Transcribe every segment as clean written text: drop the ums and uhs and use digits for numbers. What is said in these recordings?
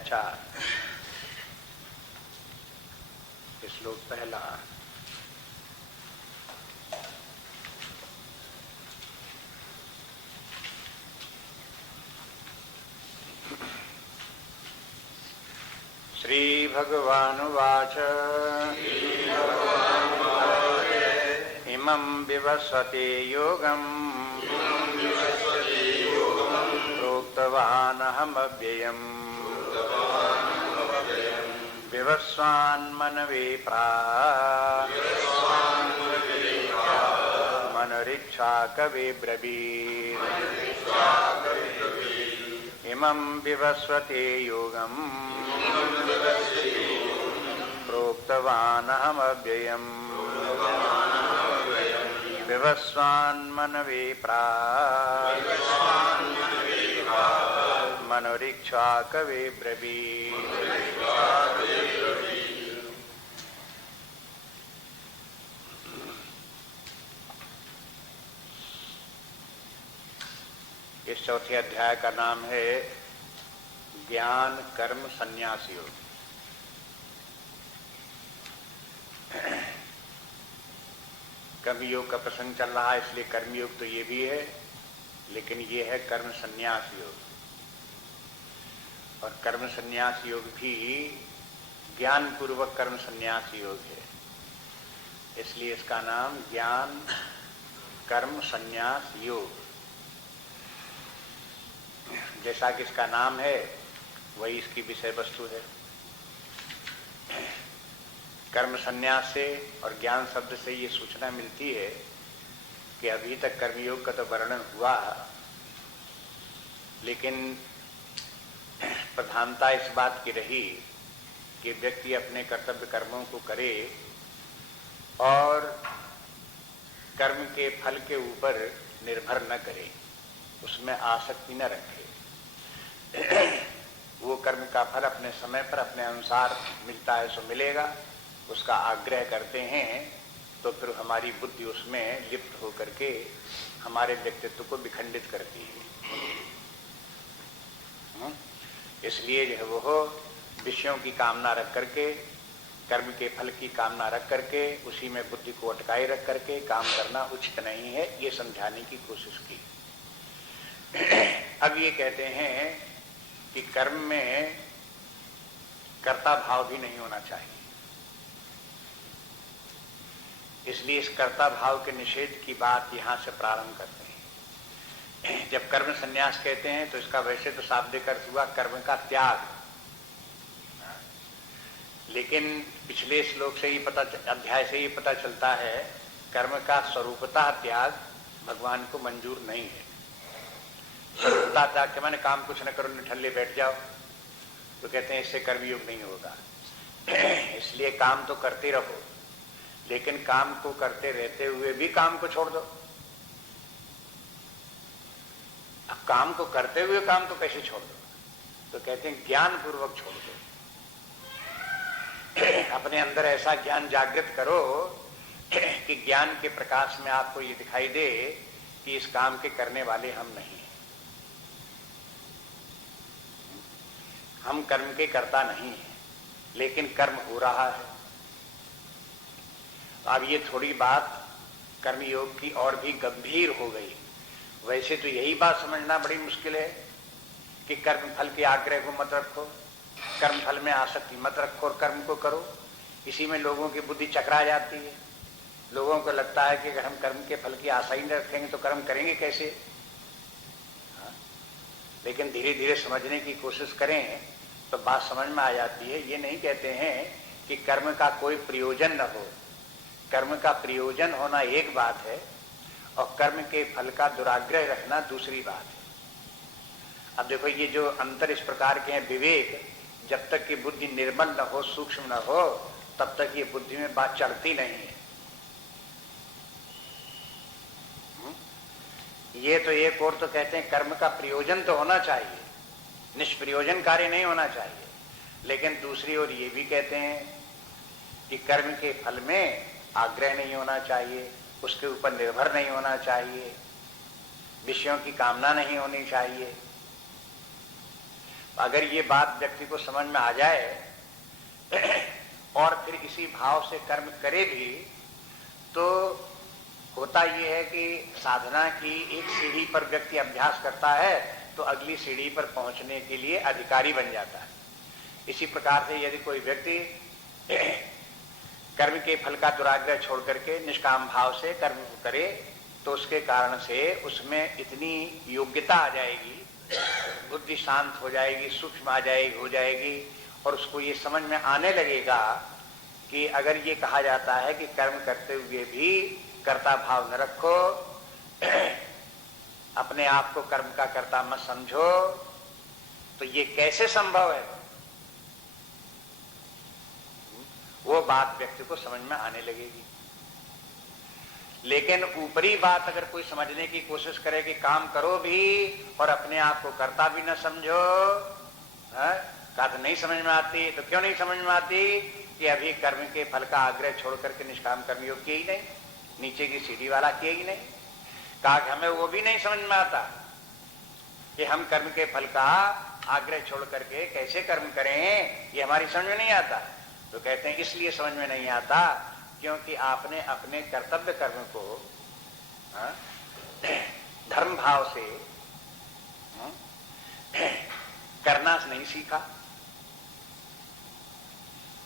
अध्याय 4 श्लोक पहला। श्री भगवानुवाच इमं विवस्वते योगम् प्रोक्तवानहमव्ययम् विवस्वान्मनवे प्राह मनोरीक्षा कवे ब्रवीत् इमं विवस्वते योगम् प्रोक्तवानहमव्ययम् विवस्वान्मनवे प्राह मनोरीक्षा कवे ब्रवीत्। इस चौथे अध्याय का नाम है ज्ञान कर्म संन्यास योग। कर्मयोग का प्रसंग चल रहा है, इसलिए कर्मयोग तो ये भी है, लेकिन ये है कर्म संन्यास योग। और कर्म संन्यास योग भी ज्ञान पूर्वक कर्म संन्यास योग है, इसलिए इसका नाम ज्ञान कर्म संन्यास योग। जैसा कि इसका नाम है वही इसकी विषय वस्तु है। कर्म संन्यास से और ज्ञान शब्द से ये सूचना मिलती है कि अभी तक कर्मयोग का तो वर्णन हुआ, लेकिन प्रधानता इस बात की रही कि व्यक्ति अपने कर्तव्य कर्मों को करे और कर्म के फल के ऊपर निर्भर न करे, उसमें आसक्ति न रखे। वो कर्म का फल अपने समय पर अपने अनुसार मिलता है सो मिलेगा, उसका आग्रह करते हैं तो फिर हमारी बुद्धि उसमें लिप्त होकर के हमारे व्यक्तित्व को विखंडित करती है। इसलिए जो है वो विषयों की कामना रख करके, कर्म के फल की कामना रख करके उसी में बुद्धि को अटकाए रख करके काम करना उचित नहीं है, ये समझाने की कोशिश की। अब ये कहते हैं कि कर्म में कर्ता भाव भी नहीं होना चाहिए, इसलिए इस कर्ता भाव के निषेध की बात यहां से प्रारंभ करते हैं। जब कर्म संन्यास कहते हैं तो इसका वैसे तो शाब्दिक अर्थ हुआ कर्म का त्याग, लेकिन पिछले श्लोक से ही अध्याय से ही पता चलता है कर्म का स्वरूपतः त्याग भगवान को मंजूर नहीं है। स्वरूपतः त्याग के माने काम कुछ न करो, निठल्ले बैठ जाओ, तो कहते हैं इससे कर्मयोग नहीं होगा। इसलिए काम तो करते रहो, लेकिन काम को करते रहते हुए भी काम को छोड़ दो। अब काम को करते हुए काम को कैसे छोड़ दो? तो कहते हैं ज्ञान पूर्वक छोड़ दो। अपने अंदर ऐसा ज्ञान जागृत करो कि ज्ञान के प्रकाश में आपको ये दिखाई दे कि इस काम के करने वाले हम नहीं हैं, हम कर्म के कर्ता नहीं हैं, लेकिन कर्म हो रहा है। अब ये थोड़ी बात कर्मयोग की और भी गंभीर हो गई। वैसे तो यही बात समझना बड़ी मुश्किल है कि कर्म फल के आग्रह को मत रखो, कर्म फल में आसक्ति मत रखो और कर्म को करो। इसी में लोगों की बुद्धि चकरा जाती है। लोगों को लगता है कि अगर हम कर्म के फल की आशा ही न रखेंगे तो कर्म करेंगे कैसे। लेकिन धीरे धीरे समझने की कोशिश करें तो बात समझ में आ जाती है। ये नहीं कहते हैं कि कर्म का कोई प्रयोजन न हो, कर्म का प्रयोजन होना एक बात है और कर्म के फल का दुराग्रह रखना दूसरी बात है। अब देखो ये जो अंतर इस प्रकार के हैं, विवेक, जब तक कि बुद्धि निर्मल न हो, सूक्ष्म न हो, तब तक ये बुद्धि में बात चढ़ती नहीं है। ये तो एक और तो कहते हैं कर्म का प्रयोजन तो होना चाहिए, निष्प्रयोजन कार्य नहीं होना चाहिए, लेकिन दूसरी ओर ये भी कहते हैं कि कर्म के फल में आग्रह नहीं होना चाहिए, उसके ऊपर निर्भर नहीं होना चाहिए, विषयों की कामना नहीं होनी चाहिए। अगर ये बात व्यक्ति को समझ में आ जाए और फिर इसी भाव से कर्म करे भी, तो होता यह है कि साधना की एक सीढ़ी पर व्यक्ति अभ्यास करता है तो अगली सीढ़ी पर पहुंचने के लिए अधिकारी बन जाता है। इसी प्रकार से यदि कोई व्यक्ति कर्म के फल का दुराग्रह छोड़ करके निष्काम भाव से कर्म करे तो उसके कारण से उसमें इतनी योग्यता आ जाएगी, बुद्धि शांत हो जाएगी, सूक्ष्म हो जाएगी और उसको ये समझ में आने लगेगा कि अगर ये कहा जाता है कि कर्म करते हुए भी कर्ता भाव न रखो, अपने आप को कर्म का कर्ता मत समझो, तो ये कैसे संभव है, वो बात व्यक्ति को समझ में आने लगेगी। लेकिन ऊपरी बात अगर कोई समझने की कोशिश करे कि काम करो भी और अपने आप को कर्ता भी न समझो, कहा तो नहीं समझ में आती। तो क्यों नहीं समझ में आती कि अभी कर्म के फल का आग्रह छोड़ करके निष्काम कर्म योग किए ही नहीं, नीचे की सीढ़ी वाला किए ही नहीं। कहा कि हमें वो भी नहीं समझ में आता कि हम कर्म के फल का आग्रह छोड़ करके कैसे कर्म करें, ये हमारी समझ में नहीं आता। तो कहते हैं इसलिए समझ में नहीं आता क्योंकि आपने अपने कर्तव्य कर्म को धर्म भाव से करना नहीं सीखा।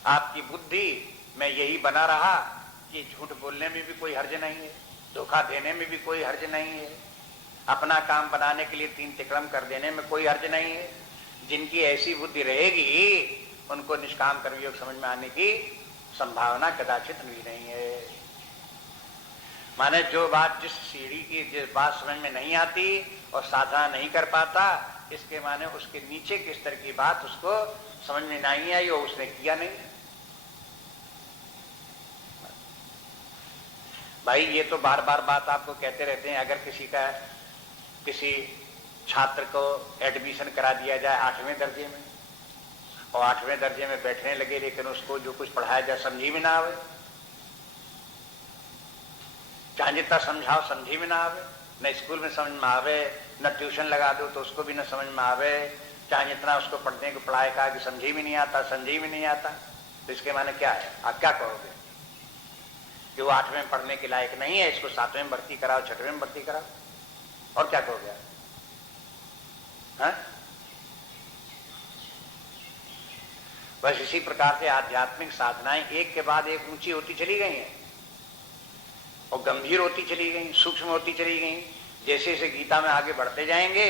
आपकी बुद्धि में यही बना रहा कि झूठ बोलने में भी कोई हर्ज नहीं है, धोखा देने में भी कोई हर्ज नहीं है, अपना काम बनाने के लिए तीन तिक्रम कर देने में कोई हर्ज नहीं है। जिनकी ऐसी बुद्धि रहेगी उनको निष्काम कर्मयोग समझ में आने की संभावना कदाचित भी नहीं है। माने जो बात जिस सीढ़ी की जिस बात समझ में नहीं आती और साधना नहीं कर पाता, इसके माने उसके नीचे के स्तर की बात उसको समझ में नहीं आई और उसने किया नहीं। भाई ये तो बार बार बात आपको कहते रहते हैं, अगर किसी छात्र को एडमिशन करा दिया जाए 8वें दर्जे में और 8वें दर्जे में बैठने लगे लेकिन उसको जो कुछ पढ़ाया जाए समझी में ना आवे, चाहे जितना समझाओ समझी में ना आवे, न स्कूल में समझ में आवे, न ट्यूशन लगा दो तो उसको भी न समझ में आवे, चाहे जितना उसको पढ़ने को पढ़ाए कहा कि समझी में नहीं आता, समझी में नहीं आता, तो इसके माने क्या है? आप क्या कहोगे कि वो 8वें में पढ़ने के लायक नहीं है, इसको 7वें में भर्ती कराओ, 6वें में भर्ती कराओ, और क्या कहोगे आप? बस इसी प्रकार से आध्यात्मिक साधनाएं एक के बाद एक ऊंची होती चली गई हैं और गंभीर होती चली गई, सूक्ष्म होती चली गई। जैसे जैसे गीता में आगे बढ़ते जाएंगे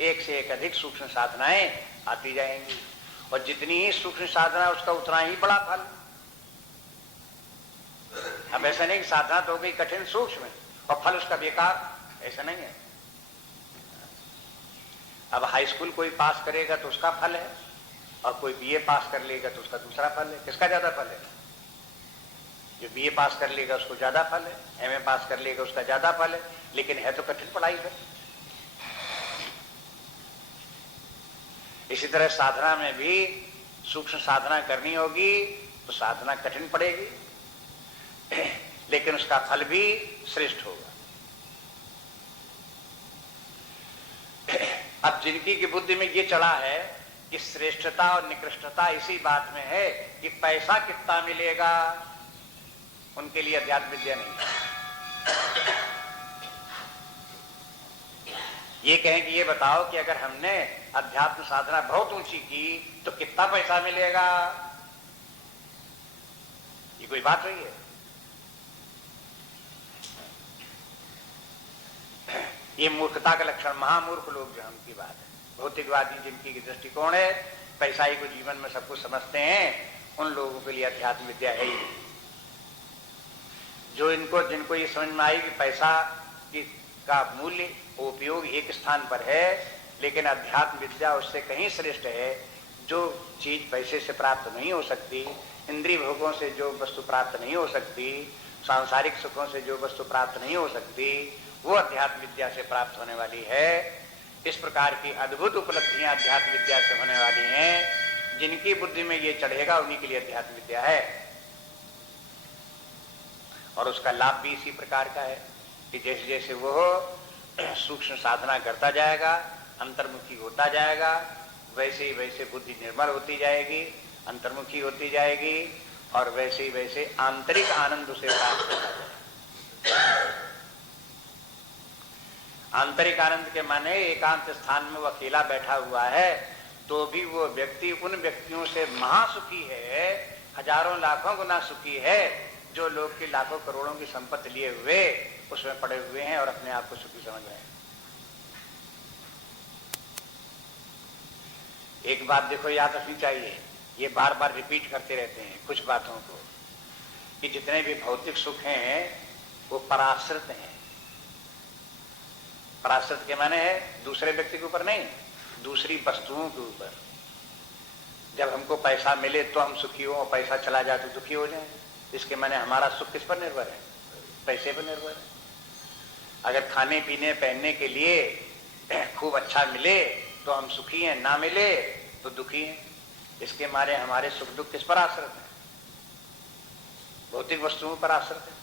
एक से एक अधिक सूक्ष्म साधनाएं आती जाएंगी और जितनी ही सूक्ष्म साधना उसका उतना ही बड़ा फल। अब ऐसा नहीं कि साधना तो हो गई कठिन सूक्ष्म और फल उसका बेकार, ऐसा नहीं है। अब हाई स्कूल कोई पास करेगा तो उसका फल है और कोई बीए पास कर लेगा तो उसका दूसरा फल है। किसका ज्यादा फल है? जो बीए पास कर लेगा उसको ज्यादा फल है, एमए पास कर लेगा उसका ज्यादा फल है, लेकिन है तो कठिन पढ़ाई है। इसी तरह साधना में भी सूक्ष्म साधना करनी होगी तो साधना कठिन पड़ेगी लेकिन उसका फल भी श्रेष्ठ होगा। अब जिनकी की बुद्धि में ये चढ़ा है कि श्रेष्ठता और निकृष्टता इसी बात में है कि पैसा कितना मिलेगा, उनके लिए अध्यात्म विद्या नहीं है। ये कहें कि ये बताओ कि अगर हमने अध्यात्म साधना बहुत ऊंची की तो कितना पैसा मिलेगा, ये कोई बात हुई है? ये मूर्खता का लक्षण, महामूर्ख लोग जो उनकी बात है। भौतिकवादी जिनकी दृष्टिकोण है, पैसा ही को जीवन में सब कुछ समझते हैं, उन लोगों के लिए अध्यात्म विद्या है ही। जो जिनको ये समझ में आई कि पैसा का मूल्य उपयोग एक स्थान पर है लेकिन अध्यात्म विद्या उससे कहीं श्रेष्ठ है। जो चीज पैसे से प्राप्त नहीं हो सकती, इंद्रिय भोगों से जो वस्तु प्राप्त नहीं हो सकती, सांसारिक सुखों से जो वस्तु प्राप्त नहीं हो सकती, वो अध्यात्म विद्या से प्राप्त होने वाली है। इस प्रकार की अद्भुत उपलब्धियां अध्यात्म विद्या से होने वाली हैं। जिनकी बुद्धि में ये चढ़ेगा उन्हीं के लिए अध्यात्म विद्या है और उसका लाभ भी इसी प्रकार का है कि जैसे जैसे वो सूक्ष्म साधना करता जाएगा, अंतर्मुखी होता जाएगा, वैसे ही वैसे बुद्धि निर्मल होती जाएगी, अंतर्मुखी होती जाएगी, और वैसे ही वैसे आंतरिक आनंद उसे प्राप्त होता जाएगा। आंतरिक आनंद के माने एकांत स्थान में वो अकेला बैठा हुआ है तो भी वो व्यक्ति उन व्यक्तियों से महासुखी है, हजारों लाखों गुना सुखी है, जो लोग की लाखों करोड़ों की संपत्ति लिए हुए उसमें पड़े हुए हैं और अपने आप को सुखी समझ रहे हैं। एक बात देखो याद रखनी चाहिए, ये बार बार रिपीट करते रहते हैं कुछ बातों को, कि जितने भी भौतिक सुख हैं वो पराश्रित हैं। पराश्रित के माने है दूसरे व्यक्ति के ऊपर नहीं, दूसरी वस्तुओं के ऊपर। जब हमको पैसा मिले तो हम सुखी हो और पैसा चला जाए तो दुखी हो जाए, इसके माने हमारा सुख किस पर निर्भर है? पैसे पर निर्भर है। अगर खाने पीने पहनने के लिए खूब अच्छा मिले तो हम सुखी हैं, ना मिले तो दुखी हैं। इसके मारे हमारे सुख दुख किस पर आश्रित है? भौतिक वस्तुओं पर आश्रित है।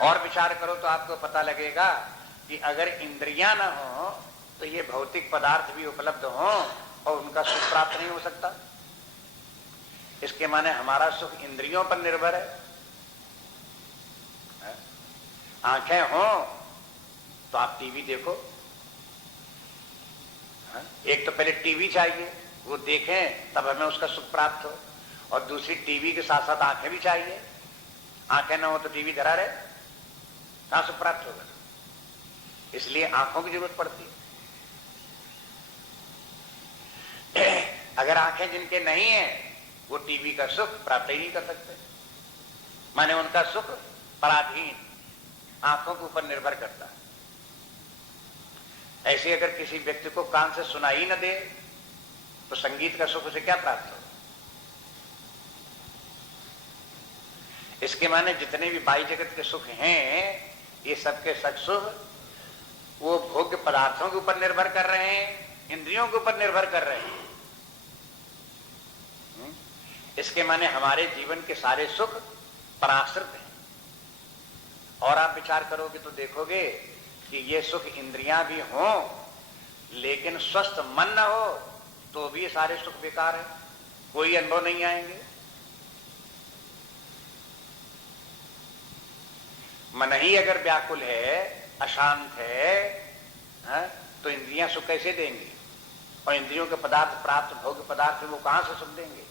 और विचार करो तो आपको पता लगेगा कि अगर इंद्रियां न हो तो ये भौतिक पदार्थ भी उपलब्ध हो और उनका सुख प्राप्त नहीं हो सकता। इसके माने हमारा सुख इंद्रियों पर निर्भर है। आंखें हो तो आप टीवी देखो, एक तो पहले टीवी चाहिए, वो देखें तब हमें उसका सुख प्राप्त हो, और दूसरी टीवी के साथ साथ आंखें भी चाहिए। आंखें ना हो तो टीवी धरा रहे, कहां सुख प्राप्त होगा? इसलिए आंखों की जरूरत पड़ती है। अगर आंखें जिनके नहीं है वो टीवी का सुख प्राप्त ही नहीं कर सकते, माने उनका सुख पराधीन, आंखों के ऊपर निर्भर करता है। ऐसे अगर किसी व्यक्ति को कान से सुनाई न दे तो संगीत का सुख उसे क्या प्राप्त हो? इसके माने जितने भी बाह्य जगत के सुख हैं ये सबके सब सुख वो भोग्य पदार्थों के ऊपर निर्भर कर रहे हैं, इंद्रियों के ऊपर निर्भर कर रहे हैं। इसके माने हमारे जीवन के सारे सुख पराश्रित हैं। और आप विचार करोगे तो देखोगे कि ये सुख इंद्रियां भी हों लेकिन स्वस्थ मन न हो तो भी ये सारे सुख बेकार है, कोई अनुभव नहीं आएंगे। मन ही अगर व्याकुल है, अशांत है, तो इंद्रियां सुख कैसे देंगी? और इंद्रियों के पदार्थ प्राप्त भोग्य पदार्थ वो कहां से सुख देंगे?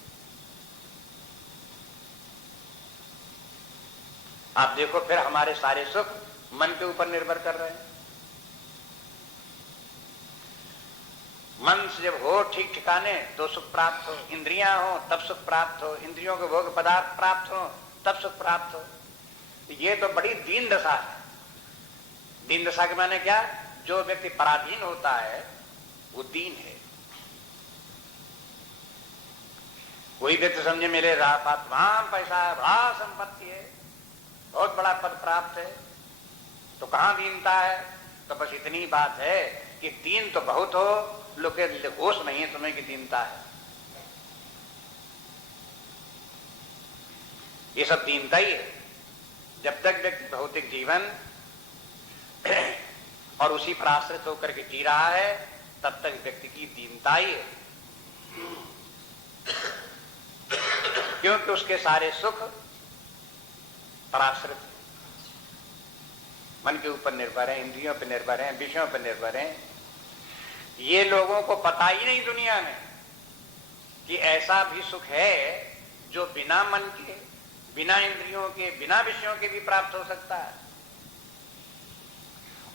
आप देखो फिर हमारे सारे सुख मन के ऊपर निर्भर कर रहे हैं। मन से जब हो ठीक ठिकाने तो सुख प्राप्त हो, इंद्रियां हो तब सुख प्राप्त हो, इंद्रियों के भोग पदार्थ प्राप्त हो तब सुख प्राप्त हो। ये तो बड़ी दीन दशा है। दीन दशा के माने क्या? जो व्यक्ति पराधीन होता है वो दीन है। कोई व्यक्ति समझे मेरे वहां पैसा है, बड़ा संपत्ति है, बहुत बड़ा पद प्राप्त है, तो कहां दीनता है? तो बस इतनी बात है कि दीन तो बहुत हो, लोग होश नहीं है तुम्हें कि दीनता है। ये सब दीनता ही है। जब तक व्यक्ति भौतिक जीवन और उसी पर आश्रित होकर के जी रहा है तब तक व्यक्ति की दीनता ही है, क्योंकि उसके सारे सुख पराश्रित है, मन के ऊपर निर्भर है, इंद्रियों पर निर्भर है, विषयों पर निर्भर है। ये लोगों को पता ही नहीं दुनिया में कि ऐसा भी सुख है जो बिना मन के, बिना इंद्रियों के, बिना विषयों के भी प्राप्त हो सकता है,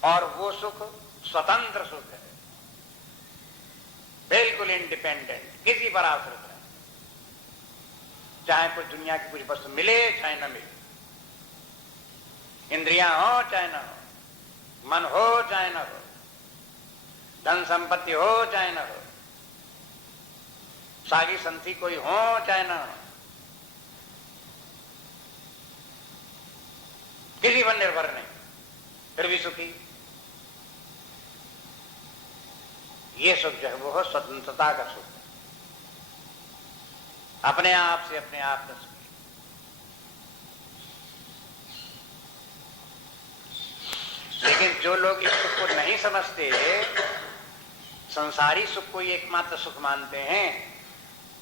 और वो सुख स्वतंत्र सुख है, बिल्कुल इंडिपेंडेंट, किसी पर आश्रित है। चाहे कुछ दुनिया की कुछ वस्तु मिले चाहे न मिले, इंद्रियां हो चाहे न हो, मन हो चाहे न हो, धन संपत्ति हो चाहे न हो, सागी संथी कोई हो चाहे न हो, किसी पर निर्भर नहीं, फिर भी सुखी। ये सुख जो है वो है स्वतंत्रता का सुख, अपने आप से अपने आप में सुखी। लेकिन जो लोग इस सुख को नहीं समझते, संसारी सुख को ही एकमात्र सुख मानते हैं,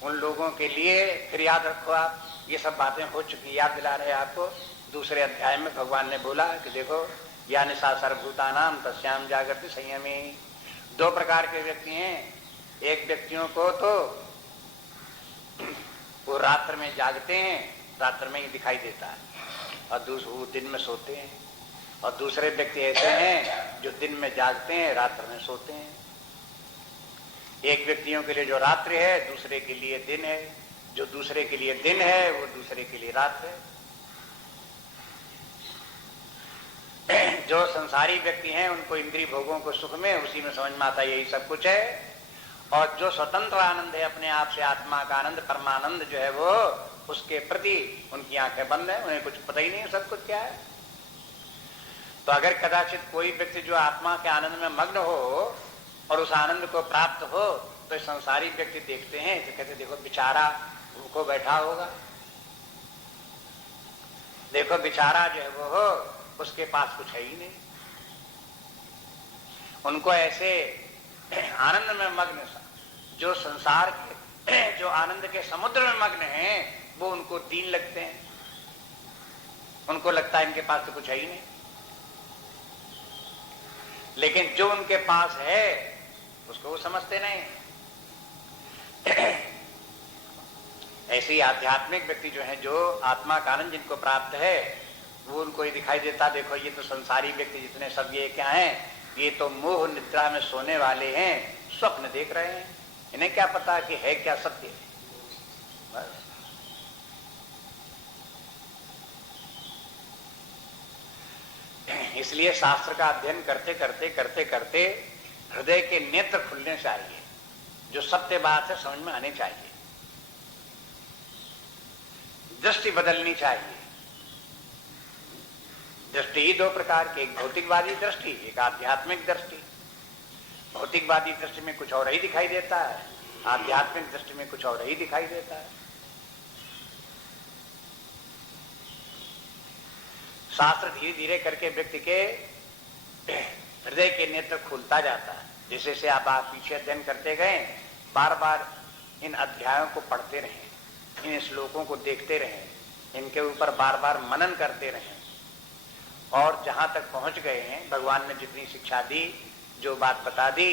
उन लोगों के लिए फिर याद रखो आप, ये सब बातें हो चुकी, याद दिला रहे आपको। दूसरे अध्याय में भगवान ने बोला कि देखो, या निशा सर्वभूतानाम तस्याम जागृति संयमी। दो प्रकार के व्यक्ति हैं। एक व्यक्तियों को तो वो रात्र में जागते हैं, रात्र में ही दिखाई देता है, और दूसरे वो दिन में सोते हैं। और दूसरे व्यक्ति ऐसे हैं जो दिन में जागते हैं, रात्र में सोते हैं। एक व्यक्तियों के लिए जो रात्रि है, दूसरे के लिए दिन है। जो दूसरे के लिए दिन है, वो दूसरे के लिए रात है। जो संसारी व्यक्ति हैं, उनको इंद्रिय भोगों को सुख में, उसी में समझ में आता यही सब कुछ है। और जो स्वतंत्र आनंद है, अपने आप से आत्मा का आनंद, परमानंद जो है, वो उसके प्रति उनकी आंखें बंद है, उन्हें कुछ पता ही नहीं है सब कुछ क्या है। तो अगर कदाचित कोई व्यक्ति जो आत्मा के आनंद में मग्न हो और उस आनंद को प्राप्त हो, तो संसारी व्यक्ति देखते हैं तो कहते देखो बेचारा भूखो बैठा होगा, देखो बेचारा जो है वो हो, उसके पास कुछ है ही नहीं। उनको ऐसे आनंद में मग्न, जो संसार के जो आनंद के समुद्र में मग्न हैं, वो उनको दीन लगते हैं। उनको लगता है इनके पास तो कुछ है ही नहीं। लेकिन जो उनके पास है उसको वो समझते नहीं। ऐसे ही आध्यात्मिक व्यक्ति जो है, जो आत्मा का आनंद जिनको प्राप्त है, वो उनको ही दिखाई देता, देखो ये तो संसारी व्यक्ति जितने सब ये क्या हैं, ये तो मोह निद्रा में सोने वाले हैं, स्वप्न देख रहे हैं, इन्हें क्या पता कि है क्या सत्य है। बस इसलिए शास्त्र का अध्ययन करते करते करते करते हृदय के नेत्र खुलने चाहिए, जो सत्य बात है समझ में आनी चाहिए, दृष्टि बदलनी चाहिए। दृष्टि ही दो प्रकार की, एक भौतिकवादी दृष्टि, एक आध्यात्मिक दृष्टि। भौतिकवादी दृष्टि में कुछ और ही दिखाई देता है, आध्यात्मिक दृष्टि में कुछ और ही दिखाई देता है। शास्त्र धीरे धीरे करके व्यक्ति के हृदय के नेत्र खुलता जाता है। जैसे से आप पीछे अध्ययन करते गए, बार बार इन अध्यायों को पढ़ते रहें, इन श्लोकों को देखते रहें, इनके ऊपर बार बार मनन करते रहें, और जहां तक पहुंच गए हैं, भगवान ने जितनी शिक्षा दी, जो बात बता दी,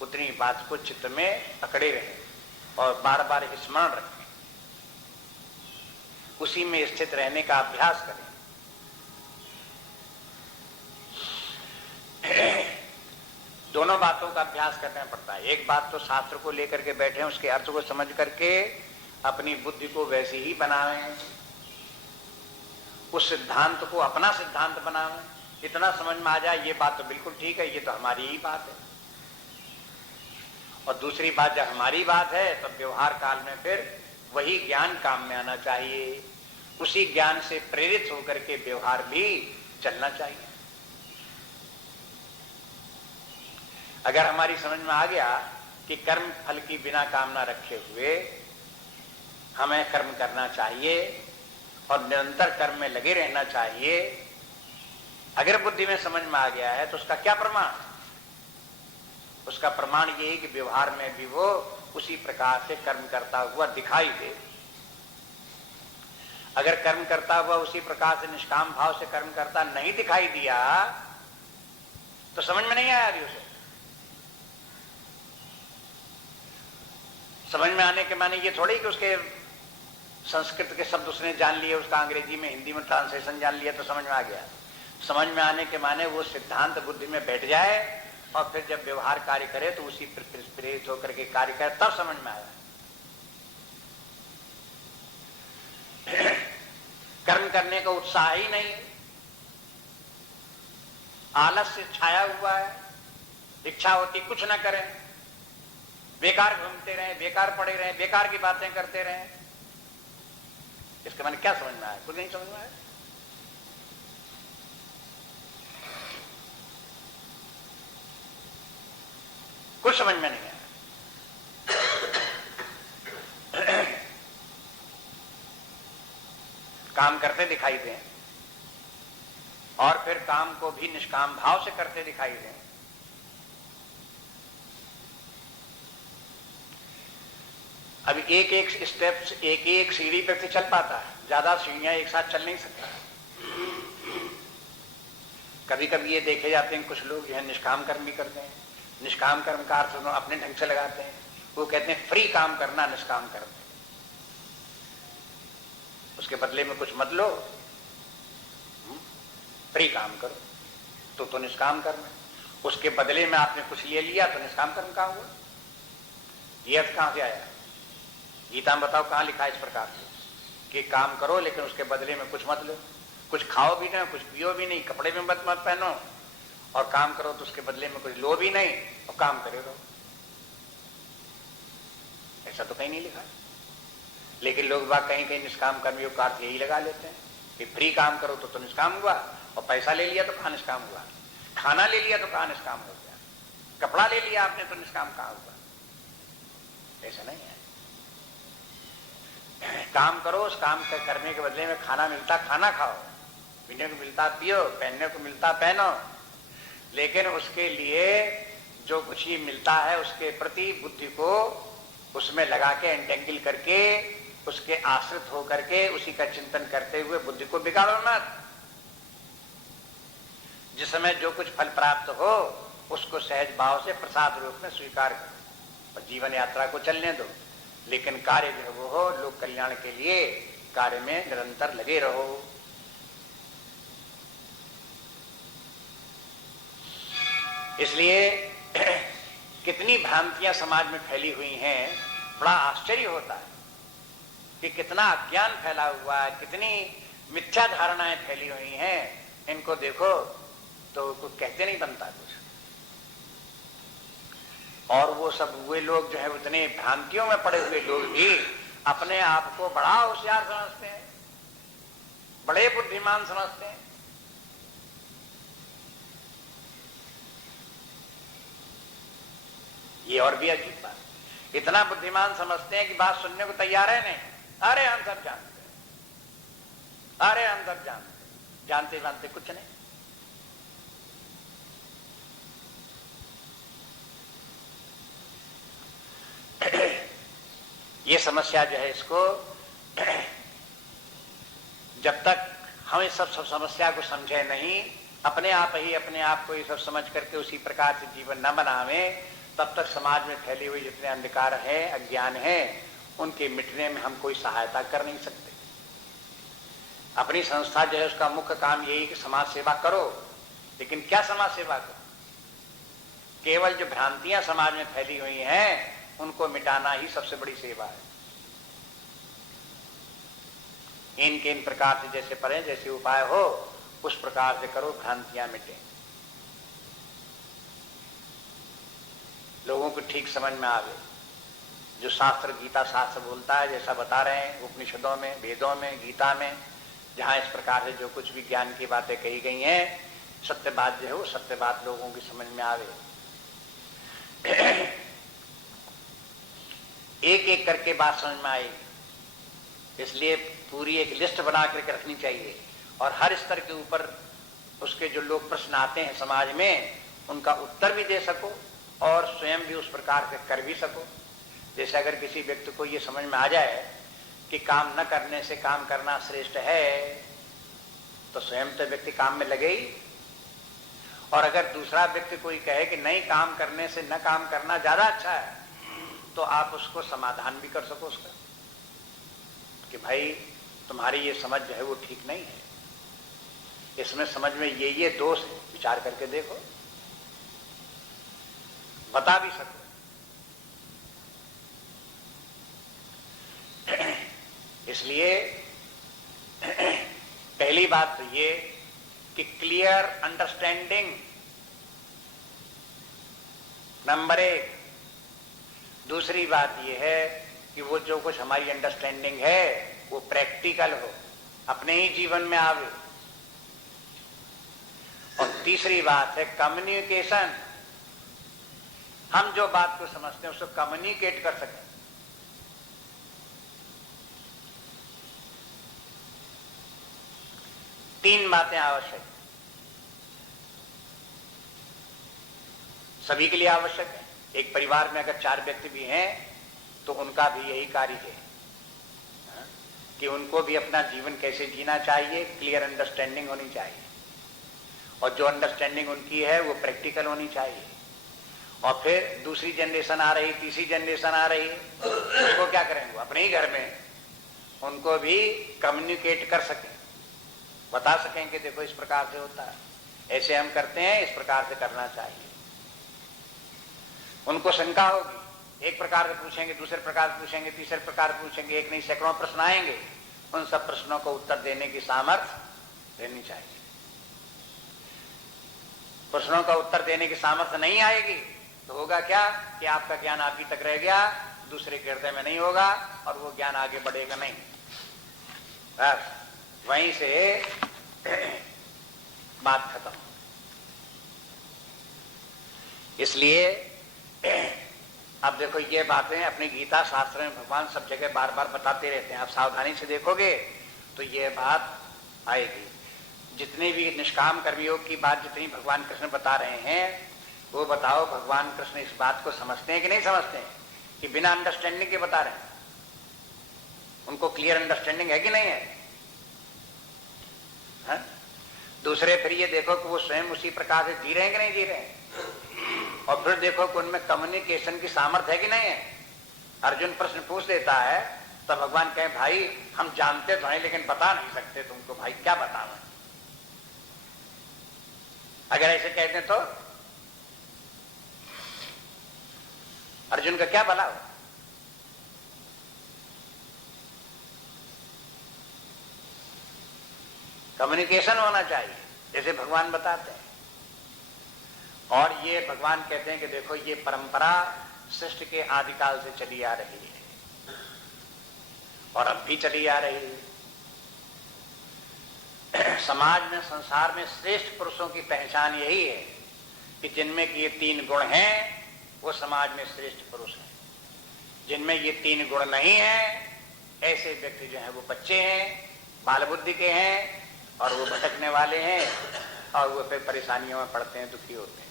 उतनी बात को चित्त में पकड़े रहें और बार बार स्मरण रखें, उसी में स्थित रहने का अभ्यास करें। दोनों बातों का अभ्यास करना पड़ता है। एक बात तो शास्त्र को लेकर के बैठे, उसके अर्थ को समझ करके अपनी बुद्धि को वैसी ही बनावें, उस सिद्धांत को अपना सिद्धांत बनावें, इतना समझ में आ जाए ये बात तो बिल्कुल ठीक है, ये तो हमारी ही बात है। और दूसरी बात, जब हमारी बात है तो व्यवहार काल में फिर वही ज्ञान काम में आना चाहिए, उसी ज्ञान से प्रेरित होकर के व्यवहार भी चलना चाहिए। अगर हमारी समझ में आ गया कि कर्म फल की बिना कामना रखे हुए हमें कर्म करना चाहिए और निरंतर कर्म में लगे रहना चाहिए, अगर बुद्धि में समझ में आ गया है, तो उसका क्या प्रमाण? उसका प्रमाण ये है कि व्यवहार में भी वो उसी प्रकार से कर्म करता हुआ दिखाई दे। अगर कर्म करता हुआ उसी प्रकार से निष्काम भाव से कर्म करता नहीं दिखाई दिया, तो समझ में नहीं आया अभी उसे। समझ में आने के माने ये थोड़ी कि उसके संस्कृत के शब्द उसने जान लिए, उसका अंग्रेजी में हिंदी में ट्रांसलेशन जान लिया तो समझ में आ गया। समझ में आने के माने वो सिद्धांत बुद्धि में बैठ जाए और फिर जब व्यवहार कार्य करे तो उसी प्रेरित होकर के कार्य करे, तब समझ में आया। कर्म करने का उत्साह ही नहीं, आलस्य छाया हुआ है, इच्छा होती कुछ ना करें, बेकार घूमते रहे, बेकार पड़े रहे, बेकार की बातें करते रहे, इसके माने क्या समझ में आया? कुछ नहीं समझ में आया। कुछ समझ में नहीं आया। काम करते दिखाई दें, और फिर काम को भी निष्काम भाव से करते दिखाई दें। अब एक एक स्टेप्स, एक एक सीढ़ी पे से चल पाता है, ज्यादा सीढ़ियां एक साथ चल नहीं सकता। कभी कभी ये देखे जाते हैं कुछ लोग जो है निष्काम कर्म भी करते हैं। निष्काम कर्म का अर्थ उन्होंने अपने ढंग से लगाते हैं। वो कहते हैं फ्री काम करना निष्काम कर्म, उसके बदले में कुछ मत लो, फ्री काम करो तो निष्काम कर्म है। उसके बदले में आपने कुछ ले लिया तो निष्काम कर्म कहाँ हुआ? ये अर्थ कहां से आया? गीता में बताओ कहां लिखा है इस प्रकार से कि काम करो लेकिन उसके बदले में कुछ मत लो, कुछ खाओ भी नहीं, कुछ पियो भी नहीं, कपड़े में मत पहनो, और काम करो तो उसके बदले में कुछ लो भी नहीं और काम करे रहो। ऐसा तो कहीं नहीं लिखा है। लेकिन लोग बात कहीं कहीं निष्काम कर्मयोग का अर्थ यही लगा लेते हैं कि फ्री काम करो तो निष्काम हुआ, और पैसा ले लिया तो कहां निष्काम हुआ, खाना ले लिया तो कहां निष्काम हो गया, कपड़ा ले लिया आपने तो निष्काम कहां हुआ? ऐसा नहीं है। काम करो, उस काम करने के बदले में खाना मिलता खाना खाओ, पीने को मिलता पियो, पहनने को मिलता पहनो, लेकिन उसके लिए जो कुछ ही मिलता है उसके प्रति बुद्धि को उसमें लगा के एंटेंगल करके उसके आश्रित होकर के उसी का चिंतन करते हुए बुद्धि को बिगाड़ो मत। जिस समय जो कुछ फल प्राप्त हो उसको सहज भाव से प्रसाद रूप में स्वीकार करो और जीवन यात्रा को चलने दो, लेकिन कार्य जो वो हो लोक कल्याण के लिए कार्य में निरंतर लगे रहो। इसलिए कितनी भ्रांतियां समाज में फैली हुई हैं, बड़ा आश्चर्य होता है कि कितना अज्ञान फैला हुआ है, कितनी मिथ्या धारणाएं फैली हुई हैं। इनको देखो तो कुछ कहते नहीं बनता कुछ। और वो सब वे लोग जो है उतने भ्रांतियों में पड़े हुए लोग भी अपने आप को बड़ा होशियार समझते हैं, बड़े बुद्धिमान समझते हैं। ये और भी अजीब बात, इतना बुद्धिमान समझते हैं कि बात सुनने को तैयार है नहीं। अरे हम सब जानते हैं, अरे हम सब जानते, जानते जानते कुछ नहीं। ये समस्या जो है इसको जब तक हम इस सब समस्या को समझे नहीं, अपने आप को ये सब समझ करके उसी प्रकार से जीवन न बनावे, तब तक समाज में फैली हुई जितने अंधकार है, अज्ञान है, उनके मिटने में हम कोई सहायता कर नहीं सकते। अपनी संस्था जो है उसका मुख्य काम यही कि समाज सेवा करो, लेकिन क्या समाज सेवा करो? केवल जो भ्रांतियां समाज में फैली हुई हैं उनको मिटाना ही सबसे बड़ी सेवा है। इनके इन प्रकार से जैसे पढ़े, जैसे उपाय हो उस प्रकार से करो, भ्रांतियां मिटे, लोगों को ठीक समझ में आवे। जो शास्त्र गीता शास्त्र बोलता है, जैसा बता रहे हैं उपनिषदों में, वेदों में, गीता में, जहां इस प्रकार से जो कुछ भी ज्ञान की बातें कही गई हैं, सत्य बात जो है वो सत्य बात लोगों की समझ में आवे। एक एक करके बात समझ में आएगी। इसलिए पूरी एक लिस्ट बना करके रखनी चाहिए, और हर स्तर के ऊपर उसके जो लोग प्रश्न आते हैं समाज में उनका उत्तर भी दे सको और स्वयं भी उस प्रकार से कर भी सको। जैसे अगर किसी व्यक्ति को ये समझ में आ जाए कि काम न करने से काम करना श्रेष्ठ है, तो स्वयं तो व्यक्ति काम में लगे ही। और अगर दूसरा व्यक्ति कोई कहे कि नहीं काम करने से न काम करना ज्यादा अच्छा है, तो आप उसको समाधान भी कर सको उसका कि भाई तुम्हारी ये समझ जो है वो ठीक नहीं है, इसमें समझ में ये दोष है, विचार करके देखो, बता भी सको। इसलिए पहली बात तो ये कि क्लियर अंडरस्टैंडिंग नंबर 1। दूसरी बात यह है कि वो जो कुछ हमारी अंडरस्टैंडिंग है वो प्रैक्टिकल हो, अपने ही जीवन में आवे। और तीसरी बात है कम्युनिकेशन, हम जो बात को समझते हैं उसको कम्युनिकेट कर सकें। तीन बातें आवश्यक, सभी के लिए आवश्यक है। एक परिवार में अगर 4 व्यक्ति भी हैं तो उनका भी यही कार्य है कि उनको भी अपना जीवन कैसे जीना चाहिए, क्लियर अंडरस्टैंडिंग होनी चाहिए, और जो अंडरस्टैंडिंग उनकी है वो प्रैक्टिकल होनी चाहिए। और फिर दूसरी जनरेशन आ रही, तीसरी जनरेशन आ रही, उसको क्या करेंगे? अपने ही घर में उनको भी कम्युनिकेट कर सकें, बता सकें कि देखो इस प्रकार से होता है, ऐसे हम करते हैं, इस प्रकार से करना चाहिए। उनको शंका होगी, एक प्रकार से पूछेंगे, दूसरे प्रकार से पूछेंगे, तीसरे प्रकार से पूछेंगे, एक नहीं सैकड़ों प्रश्न आएंगे। उन सब प्रश्नों को उत्तर देने की सामर्थ्य रहनी चाहिए। प्रश्नों का उत्तर देने की सामर्थ्य नहीं आएगी तो होगा क्या कि आपका ज्ञान आप ही तक रह गया, दूसरे के हृदय में नहीं होगा और वो ज्ञान आगे बढ़ेगा नहीं। बस वहीं से बात खत्म। इसलिए अब देखो ये बातें अपनी गीता शास्त्र में भगवान सब जगह बार बार बताते रहते हैं। आप सावधानी से देखोगे तो ये बात आएगी। जितने भी निष्काम कर्मयोग की बात जितनी भगवान कृष्ण बता रहे हैं, वो बताओ भगवान कृष्ण इस बात को समझते हैं कि नहीं समझते हैं? कि बिना अंडरस्टैंडिंग के बता रहे हैं? उनको क्लियर अंडरस्टैंडिंग है कि नहीं है? हा? दूसरे फिर ये देखो कि वो स्वयं उसी प्रकार से जी रहे हैं कि नहीं जी रहे हैं, और फिर देखो कि उनमें कम्युनिकेशन की सामर्थ्य है कि नहीं है। अर्जुन प्रश्न पूछ देता है तब भगवान कहे भाई हम जानते तो हैं लेकिन बता नहीं सकते तुमको, भाई क्या बताओ। अगर ऐसे कहते तो अर्जुन का क्या भला हो? कम्युनिकेशन होना चाहिए जैसे भगवान बताते हैं। और ये भगवान कहते हैं कि देखो ये परंपरा सृष्टि के आदिकाल से चली आ रही है और अब भी चली आ रही है। समाज में, संसार में श्रेष्ठ पुरुषों की पहचान यही है कि जिनमें ये 3 गुण हैं वो समाज में श्रेष्ठ पुरुष हैं। जिनमें ये 3 गुण नहीं है ऐसे व्यक्ति जो हैं वो बच्चे हैं, बाल बुद्धि के हैं, और वो भटकने वाले हैं, और वो फिर परेशानियों में पड़ते हैं, दुखी होते हैं।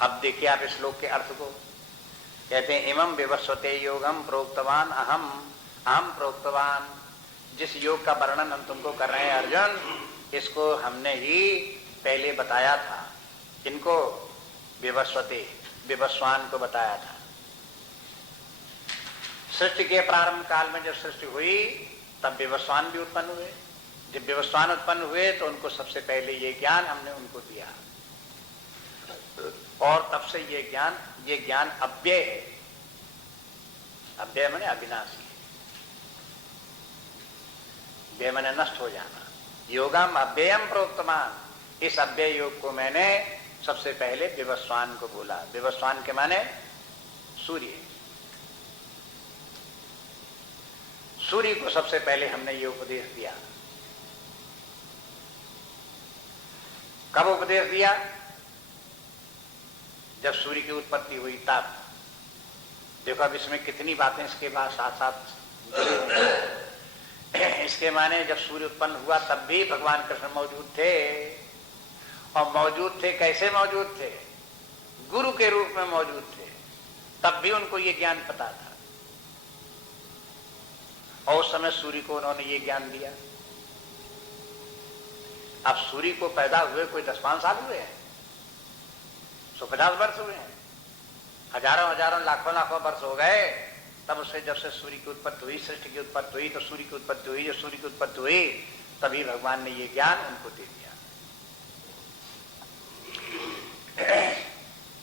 अब देखिए आप इस श्लोक के अर्थ को। कहते हैं इमं विवस्वते योगम प्रोक्तवान अहम प्रोक्तवान। जिस योग का वर्णन हम तुमको कर रहे हैं अर्जुन, इसको हमने ही पहले बताया था। इनको विवस्वते, विवस्वान को बताया था। सृष्टि के प्रारंभ काल में जब सृष्टि हुई तब विवस्वान भी उत्पन्न हुए। जब विवस्वान उत्पन्न हुए तो उनको सबसे पहले ये ज्ञान हमने उनको दिया, और तब से ये ज्ञान अव्यय है। अव्यय माने अविनाशी है, व्यय माने नष्ट हो जाना। योगम अव्ययम प्रोक्तमान, इस अव्यय योग को मैंने सबसे पहले विवस्वान को बोला। विवस्वान के माने सूर्य। सूर्य को सबसे पहले हमने ये उपदेश दिया। कब उपदेश दिया? जब सूर्य की उत्पत्ति हुई तब। देखो अब इसमें कितनी बातें इसके बाद साथ साथ। इसके माने जब सूर्य उत्पन्न हुआ तब भी भगवान कृष्ण मौजूद थे, और मौजूद थे कैसे मौजूद थे? गुरु के रूप में मौजूद थे। तब भी उनको ये ज्ञान पता था, और उस समय सूर्य को उन्होंने ये ज्ञान दिया। अब सूर्य को पैदा हुए कोई 10-5 साल हुए हैं, 150 वर्ष हुए हैं, हजारों लाखों वर्ष हो गए। तब उससे जब से सूर्य की उत्पत्ति हुई, सृष्टि की उत्पत्ति हुई, तो सूर्य की उत्पत्ति हुई, जब सूर्य की उत्पत्ति हुई तभी भगवान ने ये ज्ञान उनको दे दिया।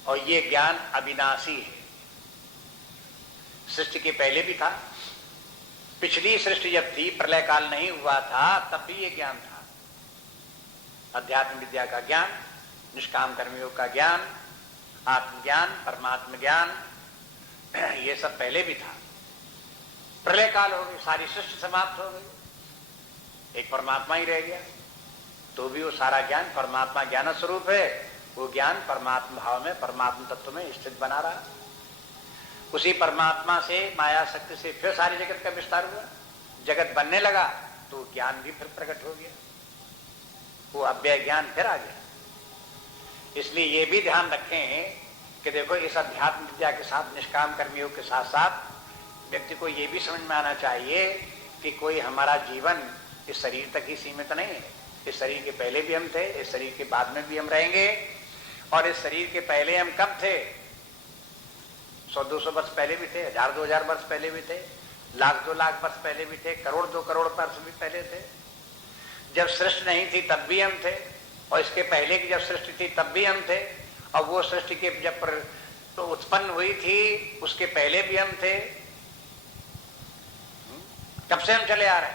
और ये ज्ञान अविनाशी है। सृष्टि के पहले भी था, पिछली सृष्टि जब थी, प्रलय काल नहीं हुआ था, तब भी ये ज्ञान था। अध्यात्म विद्या का ज्ञान, निष्काम कर्मयोग का ज्ञान, आत्मज्ञान, परमात्म ज्ञान, ये सब पहले भी था। प्रलय काल हो गई, सारी सृष्टि समाप्त हो गई, एक परमात्मा ही रह गया। तो भी वो सारा ज्ञान परमात्मा ज्ञान स्वरूप है। वो ज्ञान परमात्मा भाव में, परमात्मा तत्व में स्थित बना रहा। उसी परमात्मा से, माया शक्ति से फिर सारी जगत का विस्तार हुआ। जगत बनने लगा तो ज्ञान भी फिर प्रकट हो गया। वो अव्यय ज्ञान फिर आ गया। इसलिए ये भी ध्यान रखें कि देखो इस अध्यात्म विद्या के साथ, निष्काम कर्मियों के साथ साथ व्यक्ति को ये भी समझ में आना चाहिए कि कोई हमारा जीवन इस शरीर तक ही सीमित नहीं है। इस शरीर के पहले भी हम थे, इस शरीर के बाद में भी हम रहेंगे। और इस शरीर के पहले हम कब थे? 100-200 वर्ष पहले भी थे, 1000-2000 वर्ष पहले भी थे, 1,00,000-2 लाख वर्ष पहले भी थे, करोड़-2 करोड़ वर्ष भी पहले थे। जब सृष्टि नहीं थी तब भी हम थे, और इसके पहले की जब सृष्टि थी तब भी हम थे, और वो सृष्टि के जब तो उत्पन्न हुई थी उसके पहले भी हम थे। कब से हम चले आ रहे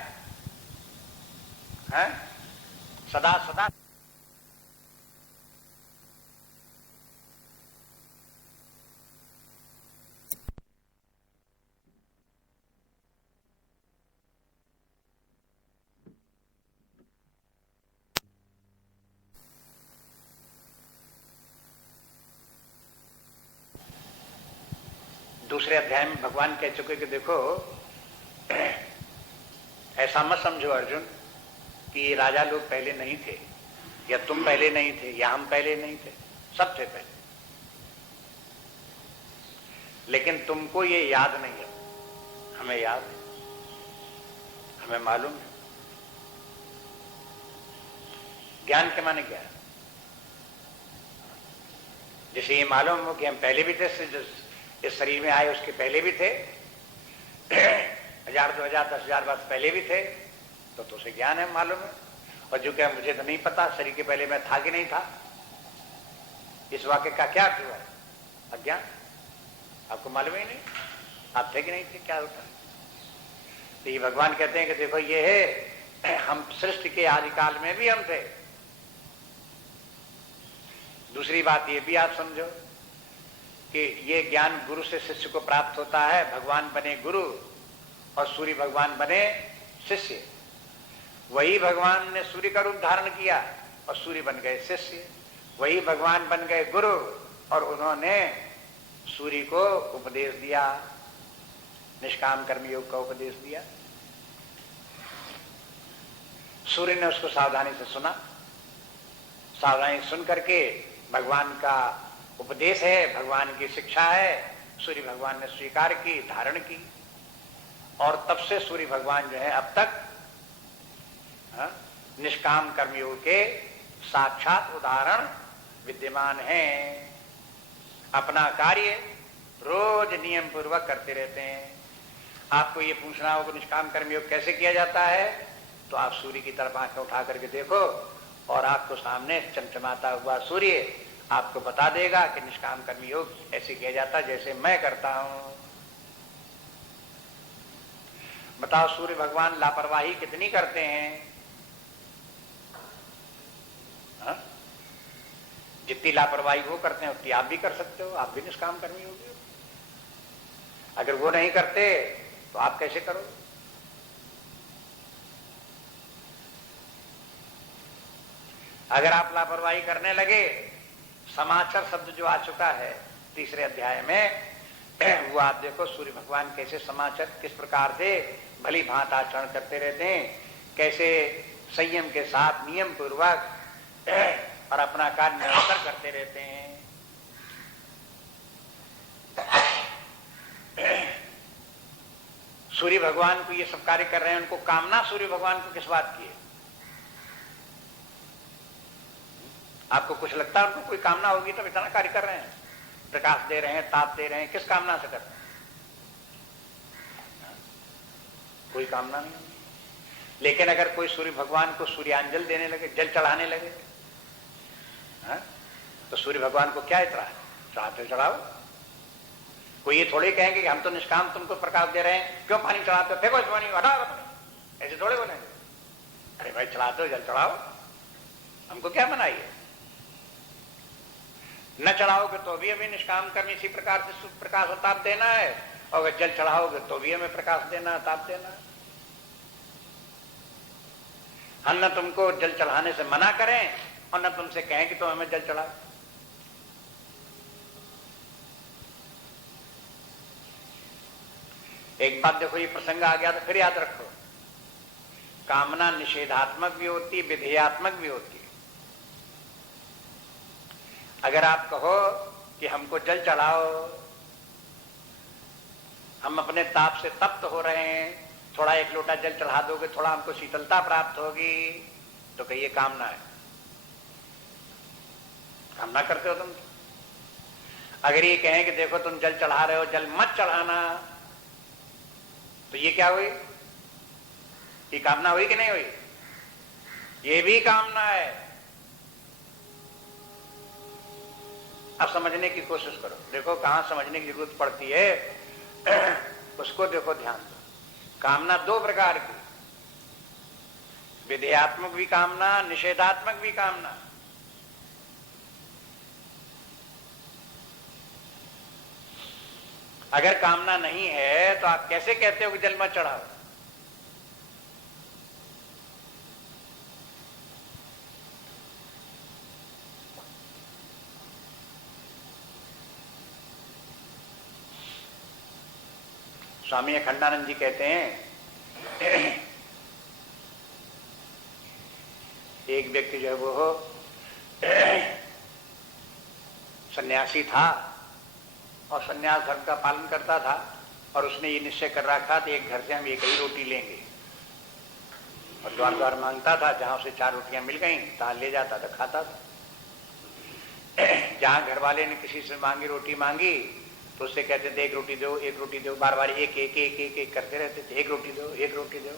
हैं? सदा सदा। दूसरे अध्याय में भगवान कह चुके कि देखो ऐसा मत समझो अर्जुन कि ये राजा लोग पहले नहीं थे, या तुम पहले नहीं थे, या हम पहले नहीं थे, सब थे पहले, लेकिन तुमको ये याद नहीं है, हमें याद है, हमें मालूम है। ज्ञान के माने क्या है? जैसे ये मालूम हो कि हम पहले भी थे, इस शरीर में आए उसके पहले भी थे, 1000, 2000, 10,000 वर्ष पहले भी थे, तो उसे ज्ञान है, मालूम है। और जो क्या मुझे तो नहीं पता शरीर के पहले मैं था कि नहीं था, इस वाक्य का क्या अर्थ हुआ है? अज्ञान। आपको मालूम ही नहीं आप थे कि नहीं थे, क्या होता है? तो ये भगवान कहते हैं कि देखो ये है, हम सृष्टि के आदिकाल में भी हम थे। दूसरी बात ये भी आप समझो कि ये ज्ञान गुरु से शिष्य को प्राप्त होता है। भगवान बने गुरु और सूर्य भगवान बने शिष्य। वही भगवान ने सूर्य का रूप धारण किया और सूर्य बन गए शिष्य। वही भगवान बन गए गुरु और उन्होंने सूर्य को उपदेश दिया, निष्काम कर्म योग का उपदेश दिया। सूर्य ने उसको सावधानी से सुना, सावधानी सुन करके भगवान का उपदेश है, भगवान की शिक्षा है, सूर्य भगवान ने स्वीकार की, धारण की, और तब से सूर्य भगवान जो है अब तक निष्काम कर्मयोग के साक्षात उदाहरण विद्यमान हैं। अपना कार्य रोज नियम पूर्वक करते रहते हैं। आपको ये पूछना हो कि निष्काम कर्मयोग कैसे किया जाता है, तो आप सूर्य की तरफ आंखें उठा करके देखो और आपको सामने चमचमाता हुआ सूर्य आपको बता देगा कि निष्काम कर्मयोग ऐसे किया जाता जैसे मैं करता हूं। बताओ सूर्य भगवान लापरवाही कितनी करते हैं? जितनी लापरवाही वो करते हैं उतनी आप भी कर सकते हो, आप भी निष्काम कर्मी होगे। अगर वो नहीं करते तो आप कैसे करो? अगर आप लापरवाही करने लगे, समाचार शब्द जो आ चुका है तीसरे अध्याय में, वो आप देखो सूर्य भगवान कैसे समाचार किस प्रकार से भली भांति आचरण करते रहते हैं, कैसे संयम के साथ नियम पूर्वक और अपना कार्य निरंतर करते रहते हैं। सूर्य भगवान को ये सब कार्य कर रहे हैं, उनको कामना सूर्य भगवान को किस बात की है? आपको कुछ लगता है उनको कोई कामना होगी तब इतना कार्य कर रहे हैं, प्रकाश दे रहे हैं, ताप दे रहे हैं, किस कामना से कर रहे हैं? कोई कामना नहीं। लेकिन अगर कोई सूर्य भगवान को सूर्यांजल देने लगे, जल चढ़ाने लगे, तो सूर्य भगवान को क्या इतरा है? चढ़ाते चढ़ाओ। कोई ये थोड़े कहेंगे कि हम तो निष्काम तुमको प्रकाश दे रहे हैं, क्यों पानी चढ़ाते हो, फेंको इस पानी, हटाओ पानी, ऐसे थोड़े बोलेंगे। अरे भाई चढ़ाते हो, जल चढ़ाओ, हमको क्या मनाई है? न चढ़ाओगे तो भी हमें निष्काम कर्म इसी प्रकार से प्रकाश और ताप देना है, और अगर जल चढ़ाओगे तो भी हमें प्रकाश देना है, ताप देना है। हम न तुमको जल चढ़ाने से मना करें और न तुमसे कहें कि तुम हमें जल चढ़ाओ। एक बात देखो, ये प्रसंग आ गया तो फिर याद रखो, कामना निषेधात्मक भी होती है, विधेयात्मक भी होती है। अगर आप कहो कि हमको जल चढ़ाओ, हम अपने ताप से तप्त हो रहे हैं, थोड़ा एक लोटा जल चढ़ा दोगे, थोड़ा हमको शीतलता प्राप्त होगी, तो कहिए कामना है। कामना करते हो तुम। अगर ये कहें कि देखो तुम जल चढ़ा रहे हो, जल मत चढ़ाना, तो ये क्या हुई? ये कामना हुई कि नहीं हुई? ये भी कामना है। अब समझने की कोशिश करो। देखो कहां समझने की जरूरत पड़ती है उसको देखो ध्यान दो। कामना दो प्रकार की, विधेयात्मक भी कामना, निषेधात्मक भी कामना। अगर कामना नहीं है तो आप कैसे कहते हो कि जल मत चढ़ाओ? स्वामी अखंडानंद जी कहते हैं एक व्यक्ति जो है वो सन्यासी था और सन्यास धर्म का पालन करता था, और उसने ये निश्चय कर रखा था एक घर से हम एक ही रोटी लेंगे, और द्वार द्वार मांगता था, जहां उसे 4 रोटियां मिल गई तहां ले जाता था, खाता था। जहां घर वाले ने किसी से मांगी रोटी मांगी तो उससे कहते थे एक रोटी दो, एक रोटी दो, बार बार एक एक एक एक एक करते रहते थे, एक रोटी दो, एक रोटी दो।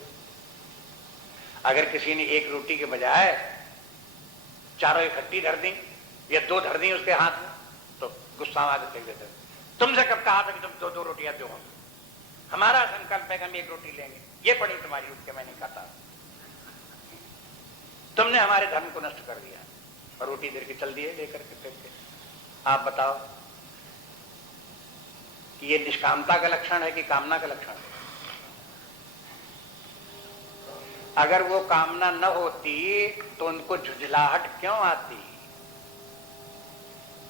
अगर किसी ने एक रोटी के बजाय 4 इकट्ठी धर दी या 2 धर दी उसके हाथ में, तो गुस्सा आगे फेंक देते, तुमसे कब कहा था कि तुम 2-2 रोटियां दो, हमारा संकल्प है कि हम एक रोटी लेंगे, ये पड़ी तुम्हारी उठ के मैं नहीं खाता, तुमने हमारे धर्म को नष्ट कर दिया। और रोटी देर के चल दिए लेकर के फेंक के। आप बताओ कि ये निष्कामता का लक्षण है कि कामना का लक्षण है? अगर वो कामना न होती तो उनको झुंझलाहट क्यों आती,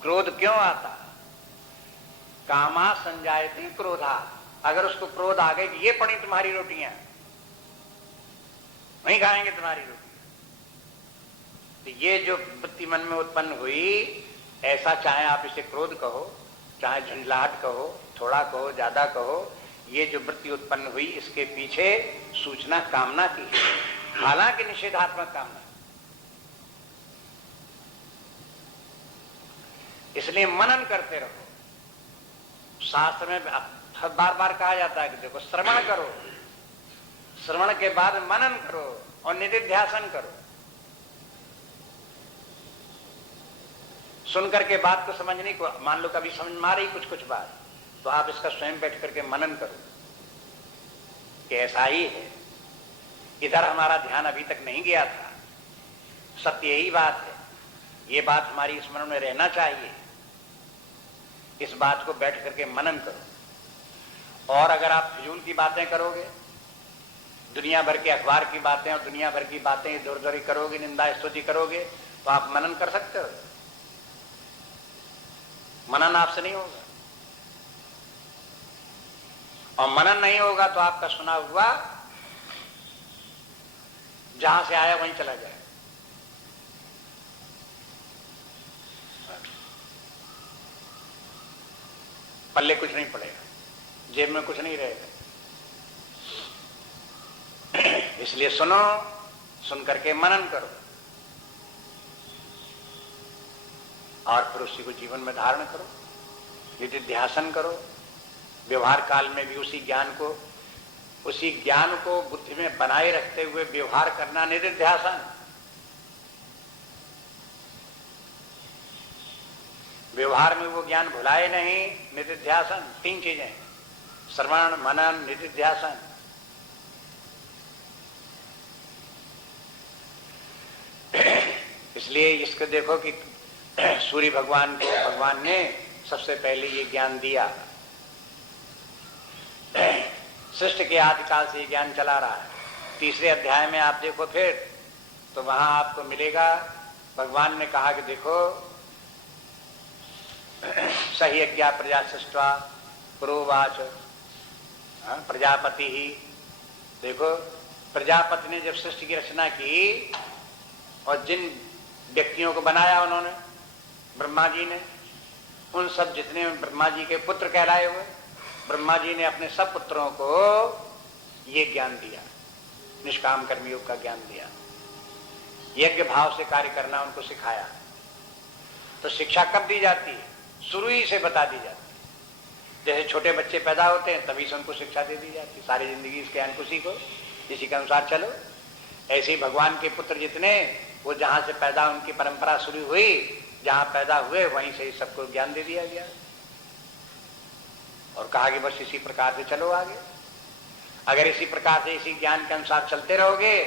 क्रोध क्यों आता? कामा संजायते क्रोधा। अगर उसको क्रोध आ गए कि ये पड़ी तुम्हारी रोटियां, नहीं खाएंगे तुम्हारी रोटी, तो ये जो वृत्ति मन में उत्पन्न हुई, ऐसा चाहे आप इसे क्रोध कहो, चाहे झुंझलाहट कहो, थोड़ा कहो, ज्यादा कहो, ये जो वृत्ति उत्पन्न हुई इसके पीछे सूचना कामना की है, हालांकि निषेधात्मक कामना। इसलिए मनन करते रहो। शास्त्र में बार बार कहा जाता है कि देखो श्रवण करो, श्रवण के बाद मनन करो और निधिध्यासन करो। सुनकर के बात को समझने को, मान लो कभी समझ में आ रही कुछ बात, तो आप इसका स्वयं बैठ करके मनन करो कि ऐसा ही है, इधर हमारा ध्यान अभी तक नहीं गया था, सत्य यही बात है, ये बात हमारी स्मरण में रहना चाहिए। इस बात को बैठ करके मनन करो। और अगर आप फिजूल की बातें करोगे, दुनिया भर के अखबार की बातें और दुनिया भर की बातें इधर उधर करोगे, निंदा स्तुति करोगे, तो आप मनन कर सकते हो? मनन आपसे नहीं होगा। और मनन नहीं होगा तो आपका सुना हुआ जहां से आया वहीं चला जाए। पल्ले कुछ नहीं पड़ेगा, जेब में कुछ नहीं रहेगा। इसलिए सुनो, सुन करके मनन करो और फिर उसी को जीवन में धारण करो, निधिध्यासन करो। व्यवहार काल में भी उसी ज्ञान को बुद्धि में बनाए रखते हुए व्यवहार करना निधिध्यासन। व्यवहार में वो ज्ञान भुलाए नहीं, निधिध्यासन। 3 चीजें, श्रवण, मनन, निधिध्यासन। इसलिए इसको देखो कि सूर्य भगवान को भगवान ने सबसे पहले ये ज्ञान दिया। सृष्टि के आदिकाल से ये ज्ञान चला रहा है। 3रे अध्याय में आप देखो फिर, तो वहां आपको मिलेगा, भगवान ने कहा कि देखो सही अज्ञा प्रजा सृष्टा प्रोवाच प्रजापति ही। देखो प्रजापति ने जब सृष्टि की रचना की और जिन व्यक्तियों को बनाया उन्होंने, ब्रह्मा जी ने, उन सब जितने ब्रह्मा जी के पुत्र कहलाए हुए, ब्रह्मा जी ने अपने सब पुत्रों को ये ज्ञान दिया, निष्काम कर्मयोग का ज्ञान दिया, यज्ञ भाव से कार्य करना उनको सिखाया। तो शिक्षा कब दी जाती है? शुरू ही से बता दी जाती है। जैसे छोटे बच्चे पैदा होते हैं तभी से उनको शिक्षा दे दी जाती है, सारी जिंदगी इस ज्ञान को सीखो, इसी के अनुसार चलो। ऐसे ही भगवान के पुत्र जितने, वो जहां से पैदा उनकी परंपरा शुरू हुई, जहां पैदा हुए वहीं से सबको ज्ञान दे दिया गया और कहा कि बस इसी प्रकार से चलो आगे। अगर इसी प्रकार से इसी ज्ञान के अनुसार चलते रहोगे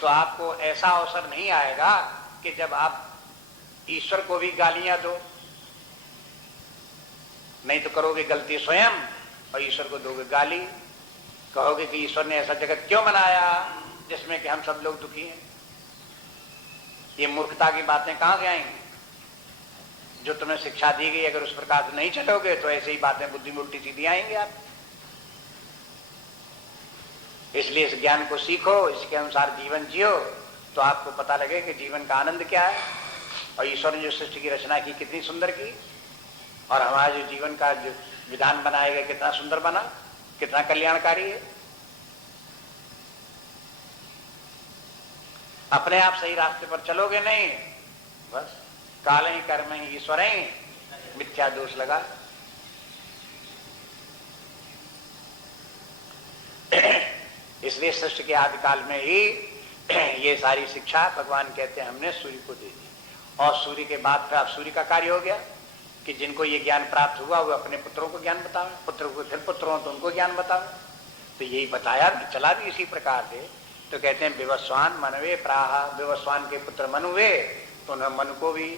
तो आपको ऐसा अवसर नहीं आएगा कि जब आप ईश्वर को भी गालियां दो, नहीं तो करोगे गलती स्वयं और ईश्वर को दोगे गाली, कहोगे कि ईश्वर ने ऐसा जगत क्यों बनाया जिसमें कि हम सब लोग दुखी हैं। ये मूर्खता की बातें कहां से आएंगी? जो तुम्हें शिक्षा दी गई, अगर उस प्रकार से नहीं चलोगे तो ऐसे ही बातें बुद्धि में उल्टी सीधी आएंगे आप। इसलिए इस ज्ञान को सीखो, इसके अनुसार जीवन जियो, तो आपको पता लगे कि जीवन का आनंद क्या है और ईश्वर ने जो सृष्टि की रचना की कितनी सुंदर की, और हमारा जो जीवन का जो विधान बनाया गया कितना सुंदर बना, कितना कल्याणकारी है। अपने आप सही रास्ते पर चलोगे नहीं, बस काल ही कर्म ही ईश्वर ही मिथ्या दोष लगा। इसलिए सृष्टि के आदि काल में ही ये सारी शिक्षा भगवान कहते हैं हमने सूर्य को दे दी, और सूर्य के बाद फिर आप सूर्य का कार्य हो गया कि जिनको ये ज्ञान प्राप्त हुआ वो अपने पुत्रों को ज्ञान बतावे, पुत्र को फिर पुत्रों तो उनको ज्ञान बतावे। तो यही बताया, चला भी इसी प्रकार से। तो कहते हैं विवस्वान मनवे प्राहा, विवस्वान के पुत्र मनु हुए तो उन्हें मनु को भी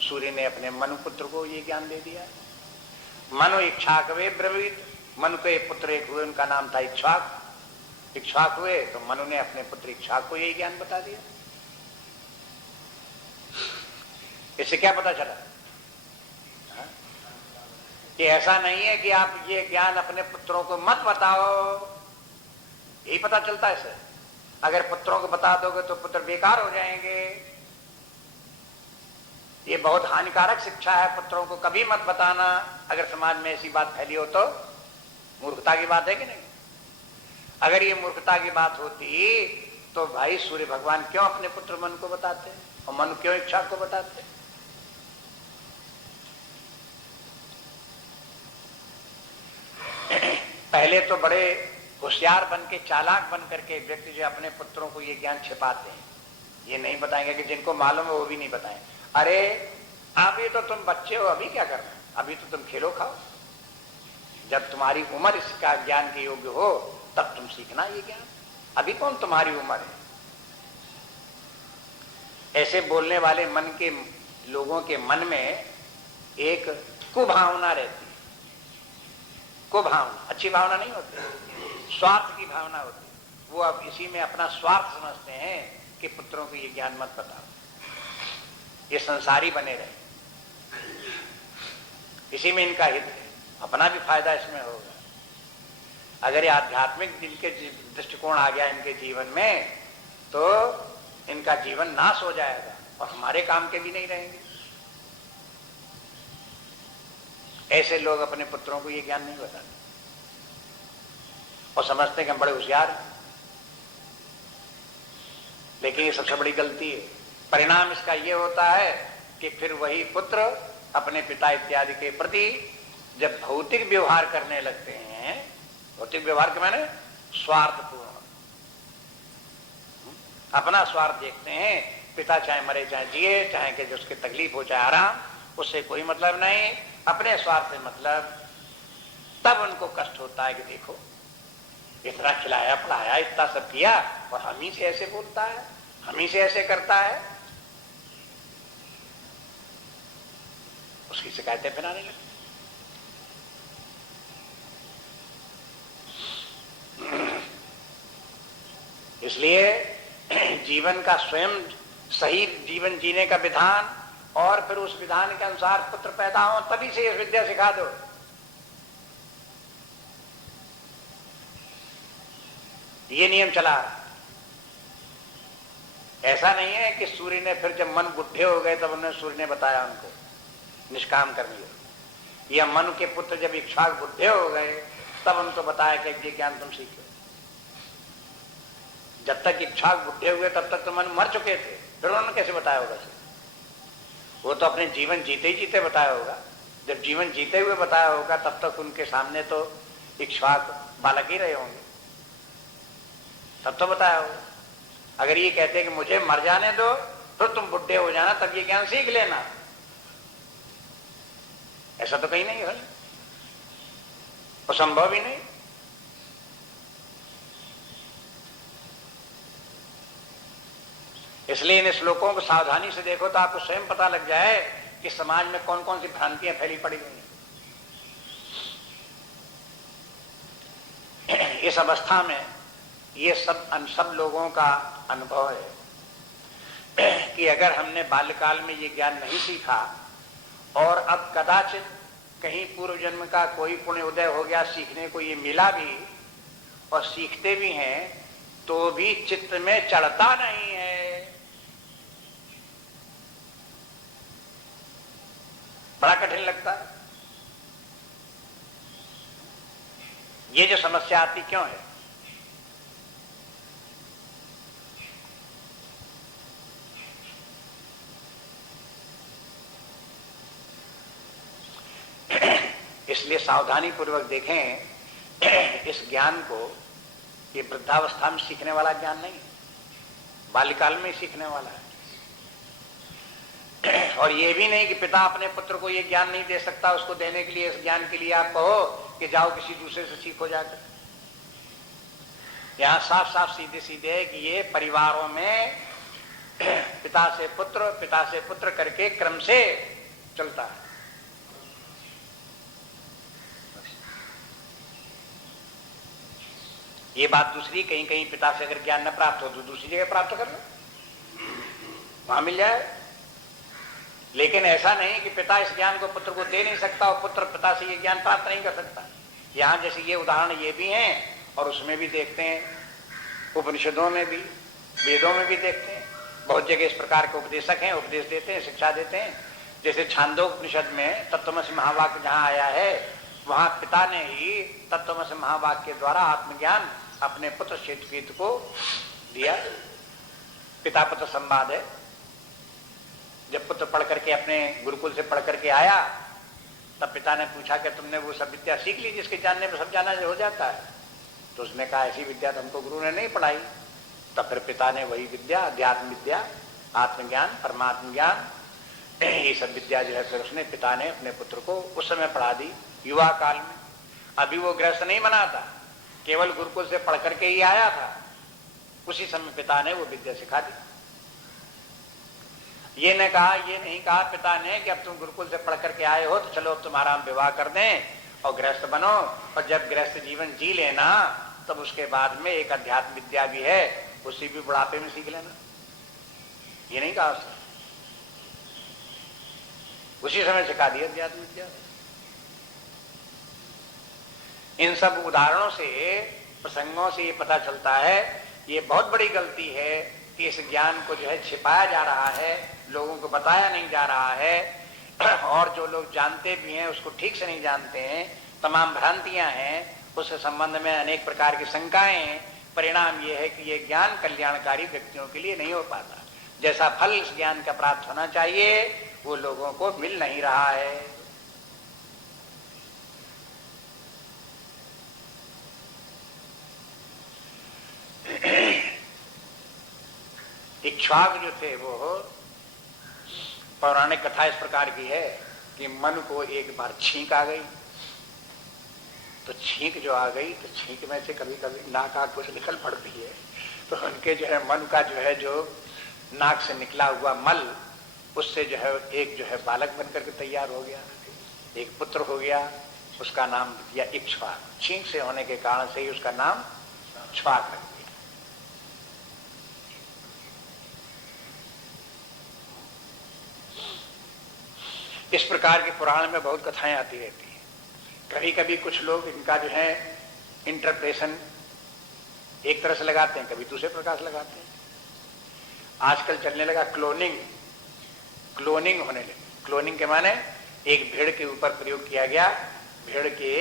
सूर्य ने अपने मनु पुत्र को ये ज्ञान दे दिया। मनु इक्ष्वाक वे ब्रवीत, मनु के पुत्र एक हुए, उनका नाम था इक्ष्वाक। इक्ष्वाक हुए तो मनु ने अपने पुत्र इक्ष्वाक को यही ज्ञान बता दिया। इससे क्या पता चला कि ऐसा नहीं है कि आप ये ज्ञान अपने पुत्रों को मत बताओ, यही पता चलता है सर। अगर पुत्रों को बता दोगे तो पुत्र बेकार हो जाएंगे, ये बहुत हानिकारक शिक्षा है, पुत्रों को कभी मत बताना। अगर समाज में ऐसी बात फैली हो तो मूर्खता की बात है कि नहीं? अगर ये मूर्खता की बात होती तो भाई सूर्य भगवान क्यों अपने पुत्र मन को बताते और मन क्यों इच्छा को बताते? पहले तो बड़े होशियार बन के, चालाक बन करके व्यक्ति जो अपने पुत्रों को ये ज्ञान छिपाते हैं, ये नहीं बताएंगे कि जिनको मालूम है वो भी नहीं बताएं। अरे अभी तो तुम बच्चे हो, अभी क्या करना है, अभी तो तुम खेलो खाओ, जब तुम्हारी उम्र इसका ज्ञान के योग्य हो तब तुम सीखना ये ज्ञान, अभी कौन तुम्हारी उम्र है। ऐसे बोलने वाले मन के लोगों के मन में एक कुभावना रहती है। कुभावना अच्छी भावना नहीं होती, स्वार्थ की भावना होती है। वो अब इसी में अपना स्वार्थ समझते हैं कि पुत्रों को ये ज्ञान मत बताओ, ये संसारी बने रहे, इसी में इनका हित है, अपना भी फायदा इसमें होगा। अगर ये आध्यात्मिक जिनके दृष्टिकोण आ गया इनके जीवन में तो इनका जीवन नाश हो जाएगा और हमारे काम के भी नहीं रहेंगे। ऐसे लोग अपने पुत्रों को ये ज्ञान नहीं बताते और समझते हैं कि हम बड़े होशियार हैं, लेकिन ये सबसे बड़ी गलती है। परिणाम इसका ये होता है कि फिर वही पुत्र अपने पिता इत्यादि के प्रति जब भौतिक व्यवहार करने लगते हैं, भौतिक व्यवहार के माने स्वार्थपूर्ण, अपना स्वार्थ देखते हैं। पिता चाहे मरे चाहे जिए, चाहे कि उसकी तकलीफ हो चाहे आराम, उससे कोई मतलब नहीं, अपने स्वार्थ से मतलब। तब उनको कष्ट होता है कि देखो इतना खिलाया पढ़ाया, इतना सब किया और हम ही से ऐसे बोलता है, हम ही से ऐसे करता है। उसकी शिकायतें फिराने लगती। इसलिए जीवन का स्वयं सही जीवन जीने का विधान और फिर उस विधान के अनुसार पुत्र पैदा हो, तभी से इस विद्या सिखा दो। ये नियम चला। ऐसा नहीं है कि सूर्य ने फिर जब मन बुढ़े हो गए तब उन्होंने सूर्य ने बताया उनको, निष्काम कर्मयोग। यह मनु के पुत्र जब इक्ष्वाक बुढ़े हो गए तब उनको बताया कि ये ज्ञान तुम सीखो। जब तक इक्ष्वाक बुढ़े हुए तब तक तो मनु मर चुके थे, फिर उन्होंने कैसे बताया होगा? वो तो अपने जीवन जीते ही जीते बताया होगा। जब जीवन जीते हुए बताया होगा तब तक उनके सामने तो इक्ष्वाक बालक ही रहे होंगे, तब तो बताया होगा। अगर ये कहते हैं कि मुझे मर जाने दो फिर तुम बुढ़े हो जाना तब ये ज्ञान सीख लेना, ऐसा तो कहीं नहीं है, वो संभव ही नहीं। इसलिए इन श्लोकों को सावधानी से देखो तो आपको स्वयं पता लग जाए कि समाज में कौन कौन सी भ्रांतियां फैली पड़ी हुई हैं। इस अवस्था में ये सब लोगों का अनुभव है कि अगर हमने बाल्यकाल में ये ज्ञान नहीं सीखा और अब कदाचित कहीं पूर्व जन्म का कोई पुण्य उदय हो गया, सीखने को ये मिला भी और सीखते भी हैं तो भी चित्त में चढ़ता नहीं है। बड़ा कठिन लगता है। ये जो समस्या आती क्यों है? इसलिए सावधानी पूर्वक देखें इस ज्ञान को। ये वृद्धावस्था में सीखने वाला ज्ञान नहीं है, बाल्यकाल में ही सीखने वाला है। और ये भी नहीं कि पिता अपने पुत्र को ये ज्ञान नहीं दे सकता, उसको देने के लिए, इस ज्ञान के लिए आप कहो कि जाओ किसी दूसरे से सीखो जाकर। यहां साफ साफ सीधे सीधे है कि ये परिवारों में पिता से पुत्र करके क्रम से चलता है। ये बात दूसरी, कहीं कहीं पिता से अगर ज्ञान न प्राप्त हो तो दूसरी जगह प्राप्त कर लो, वहां मिल जाए। लेकिन ऐसा नहीं कि पिता इस ज्ञान को पुत्र को दे नहीं सकता और पुत्र पिता से ये ज्ञान प्राप्त नहीं कर सकता। यहां जैसे ये उदाहरण ये भी हैं और उसमें भी देखते हैं, उपनिषदों में भी, वेदों में भी देखते हैं। बहुत जगह इस प्रकार के उपदेशक हैं, उपदेश देते हैं, शिक्षा देते हैं। जैसे छांदोपनिषद में तत्त्वमसि महावाक्य जहां आया है वहां पिता ने ही तत्त्वमसि महावाक्य के द्वारा आत्मज्ञान अपने पुत्र श्वेतकेत को दिया। पिता पुत्र संवाद है। जब पुत्र पढ़ करके अपने गुरुकुल से पढ़ करके आया तब पिता ने पूछा कि तुमने वो सब विद्या सीख ली जिसके जानने में सब जाना हो जाता है? तो उसने कहा ऐसी विद्या तो हमको गुरु ने नहीं पढ़ाई। तब फिर पिता ने वही विद्या, अध्यात्म विद्या, आत्मज्ञान, परमात्म ज्ञान, ये सब विद्या जो है फिर उसने पिता ने अपने पुत्र को उस समय पढ़ा दी, युवा काल में। अभी वो गृहस्थ नहीं बना था, केवल गुरुकुल से पढ़ करके ही आया था। उसी समय पिता ने वो विद्या सिखा दी। ये नहीं कहा पिता ने कि अब तुम गुरुकुल से पढ़ करके आए हो तो चलो अब तुम्हारा हम विवाह कर दें और गृहस्थ बनो और जब गृहस्थ जीवन जी लेना तब उसके बाद में एक अध्यात्म विद्या भी है उसी भी बुढ़ापे में सीख लेना। ये नहीं कहा उसने, उसी समय सिखा दिया अध्यात्म विद्या। इन सब उदाहरणों से, प्रसंगों से ये पता चलता है ये बहुत बड़ी गलती है कि इस ज्ञान को जो है छिपाया जा रहा है, लोगों को बताया नहीं जा रहा है और जो लोग जानते भी हैं उसको ठीक से नहीं जानते हैं। तमाम भ्रांतियां हैं, उस संबंध में अनेक प्रकार की शंकाएं हैं। परिणाम ये है कि ये ज्ञान कल्याणकारी व्यक्तियों के लिए नहीं हो पाता। जैसा फल इस ज्ञान का प्राप्त होना चाहिए वो लोगों को मिल नहीं रहा है। इक्ष्वाक जो थे वो, पौराणिक कथा इस प्रकार की है कि मन को एक बार छींक आ गई। तो छींक जो आ गई तो छींक में से कभी कभी नाक आंख कुछ निकल पड़ती है। तो उनके जो है मन का जो है जो नाक से निकला हुआ मल, उससे जो है एक जो है बालक बनकर के तैयार हो गया, एक पुत्र हो गया। उसका नाम दिया इक्ष्वाक। छींक से होने के कारण से ही उसका नाम इक्ष्वाक रख दिया। इस प्रकार के पुराण में बहुत कथाएं आती रहती हैं। कभी कभी कुछ लोग इनका जो है इंटरप्रेशन एक तरह से लगाते हैं, कभी दूसरे प्रकार से लगाते हैं। आजकल चलने लगा क्लोनिंग होने लगी। क्लोनिंग के माने एक भेड़ के ऊपर प्रयोग किया गया। भेड़ के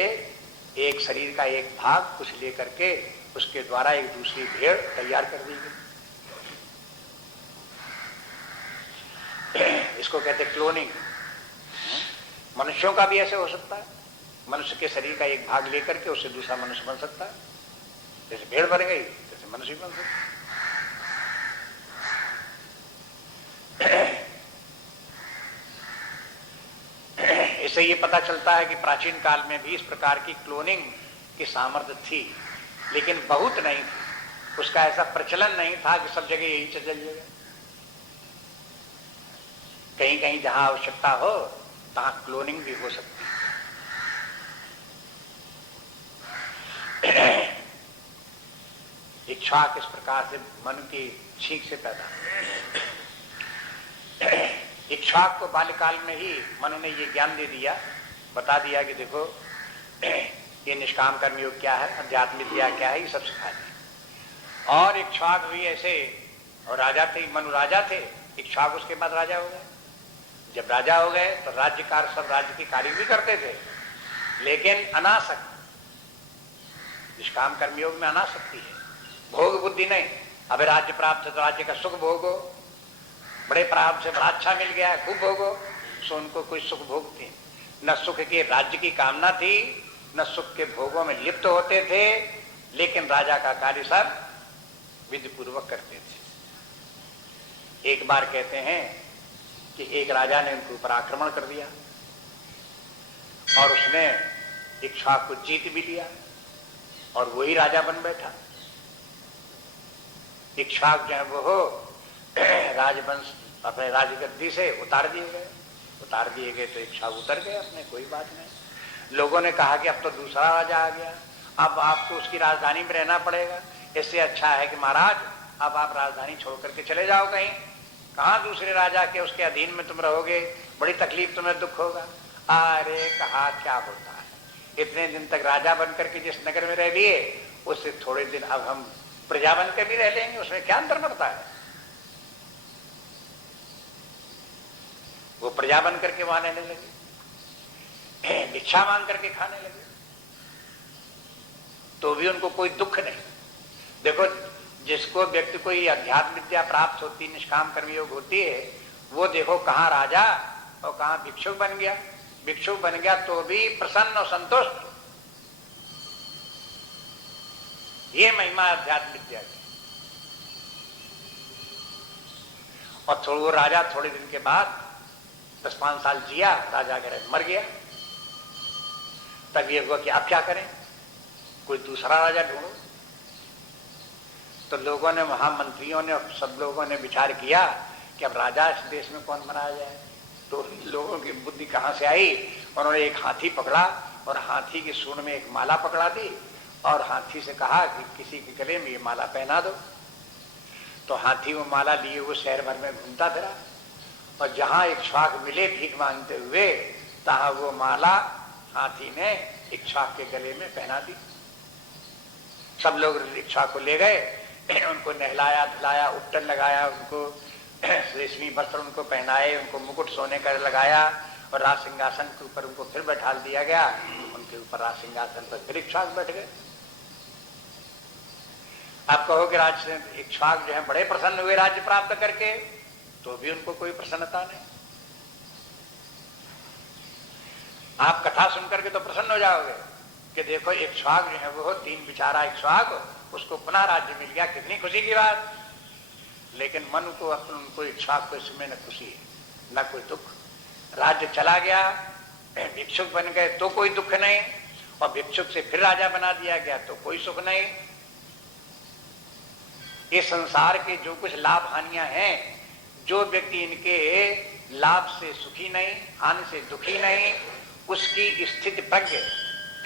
एक शरीर का एक भाग कुछ लेकर के उसके द्वारा एक दूसरी भेड़ तैयार कर दी गई। इसको कहते क्लोनिंग। मनुष्यों का भी ऐसे हो सकता है। मनुष्य के शरीर का एक भाग लेकर के उससे दूसरा मनुष्य बन सकता है। जैसे भेड़ बन गई जैसे मनुष्य बन सकता है। इससे ये पता चलता है कि प्राचीन काल में भी इस प्रकार की क्लोनिंग की सामर्थ्य थी, लेकिन बहुत नहीं थी। उसका ऐसा प्रचलन नहीं था कि सब जगह यही चल जाएगा। कहीं कहीं जहां आवश्यकता हो तहां क्लोनिंग भी हो सकती है। इक्ष्वाक इस प्रकार से मनु की छींक से पैदा। इक्ष्वाक को बाल्यकाल में ही मनु ने ये ज्ञान दे दिया, बता दिया कि देखो ये निष्काम कर्मयोग क्या है, अध्यात्म विद्या क्या है, ये सब सिखा दिया। और इक्ष्वाक भी ऐसे, और राजा थे, मनु राजा थे, इक्ष्वाक उसके बाद राजा हो गए। जब राजा हो गए तो राज्यकार सब राज्य की कार्य भी करते थे, लेकिन अनासक्त, निष्काम कर्मयोग में अनासक्ति है, भोग बुद्धि नहीं। अब राज्य प्राप्त है तो राज्य का सुख भोगो, बड़े प्राप्त से बड़ा अच्छा मिल गया खूब भोगो, सो उनको कोई सुख भोग थी न, सुख के राज्य की कामना थी न, सुख के भोगों में लिप्त होते थे, लेकिन राजा का कार्य सब विधि पूर्वक करते थे। एक बार कहते हैं कि एक राजा ने उनके ऊपर आक्रमण कर दिया और उसने इक्ष्वाक को जीत भी लिया और वही राजा बन बैठा। इक्ष्वाक जो है वो राजवंश अपने राजगद्दी से उतार दिए गए तो इक्ष्वाक उतर गए अपने, कोई बात नहीं। लोगों ने कहा कि अब तो दूसरा राजा आ गया, अब आपको उसकी राजधानी में रहना पड़ेगा, इससे अच्छा है कि महाराज अब आप राजधानी छोड़ करके चले जाओ कहीं। कहां दूसरे राजा के उसके अधीन में तुम रहोगे, बड़ी तकलीफ तुम्हें दुख होगा। अरे कहा क्या होता है, इतने दिन तक राजा बनकर के जिस नगर में रह लिए उससे थोड़े दिन अब हम प्रजा बनकर भी रह लेंगे, उसमें क्या अंतर पड़ता है। वो प्रजा बन करके वहां रहने लगे, भिक्षा मांग करके खाने लगे, तो भी उनको कोई दुख नहीं। देखो जिसको व्यक्ति को ये अध्यात्म विद्या प्राप्त होती, निष्काम कर्मयोग होती है, वो देखो कहां राजा और कहां भिक्षुक बन गया। भिक्षुक बन गया तो भी प्रसन्न और संतुष्ट। ये महिमा अध्यात्म विद्या की। और वो राजा थोड़े दिन के बाद 10-5 साल जिया, राजा के मर गया। तब ये हुआ कि अब क्या करें, कोई दूसरा राजा ढूंढो। तो लोगों ने, वहां मंत्रियों ने, सब लोगों ने विचार किया कि अब राजा इस देश में कौन बनाया जाए। तो लोगों की बुद्धि कहां से आई, उन्होंने एक हाथी पकड़ा और हाथी की सूंड में एक माला पकड़ा दी और हाथी से कहा कि किसी के गले में ये माला पहना दो। तो हाथी वो माला लिए वो शहर भर में घूमता फिरा और जहां इक्ष्वाक मिले भीख मांगते हुए, तहां वो माला हाथी ने इक्ष्वाक के गले में पहना दी। सब लोग इक्ष्वाक को ले गए, उनको नहलाया धुलाया, उपटन लगाया, उनको रेशमी वस्त्र उनको पहनाए, उनको मुकुट सोने का लगाया और राज सिंहासन के ऊपर उनको फिर बैठा दिया गया। उनके ऊपर राज सिंहासन पर फिर इक्ष्वाक बैठ गए। आप कहो कि इक्ष्वाक जो है बड़े प्रसन्न हुए राज्य प्राप्त करके, तो भी उनको कोई प्रसन्नता नहीं। आप कथा सुनकर के तो प्रसन्न हो जाओगे कि देखो इक्ष्वाक जो है वो 3 बिचारा इक्ष्वाक, उसको पुनः राज्य मिल गया, कितनी खुशी की बात। लेकिन मन को उनको इक्ष्वाक को इसमें न खुशी है न कोई दुख। राज्य चला गया, भिक्षुक बन गए तो कोई दुख नहीं, और भिक्षुक से फिर राजा बना दिया गया तो कोई सुख नहीं। ये संसार के जो कुछ लाभ हानियां हैं, जो व्यक्ति इनके लाभ से सुखी नहीं, हानि से दुखी नहीं, उसकी स्थिति प्रज्ञ।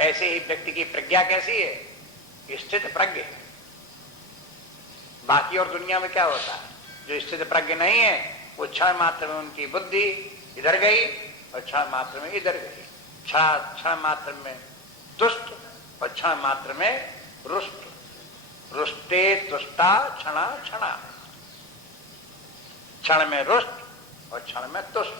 ऐसे ही व्यक्ति की प्रज्ञा कैसी है, स्थित प्रज्ञ। बाकी और दुनिया में क्या होता है, जो स्थित प्रज्ञ नहीं है वो क्षण मात्र में उनकी बुद्धि इधर गई और क्षण मात्र में इधर गई, क्षण मात्र में तुष्ट और क्षण मात्र में रुष्ट। रुष्टे तुष्टा क्षणा क्षणा, क्षण में रुष्ट और क्षण में तुष्ट।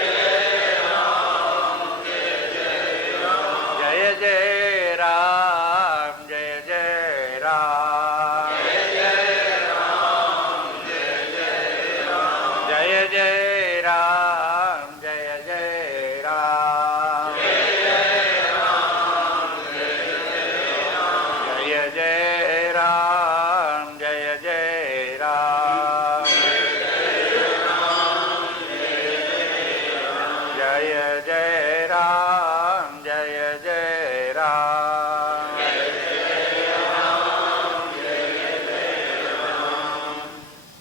जय जय राम, जय जय राम, जय जय राम, जय जय राम।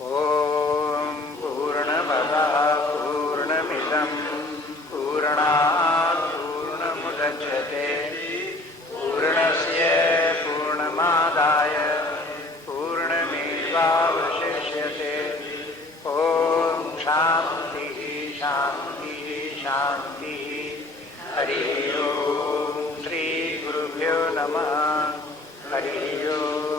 ओम पूर्णमदः पूर्णमिदं पूर्णात् पूर्णमुदच्यते पूर्णस्य पूर्णमादाय पूर्णमेवावशिष्यते। ओम शांति शांति शांति। हरि ओम। श्री गुरुभ्यो नमः। हरि ओम।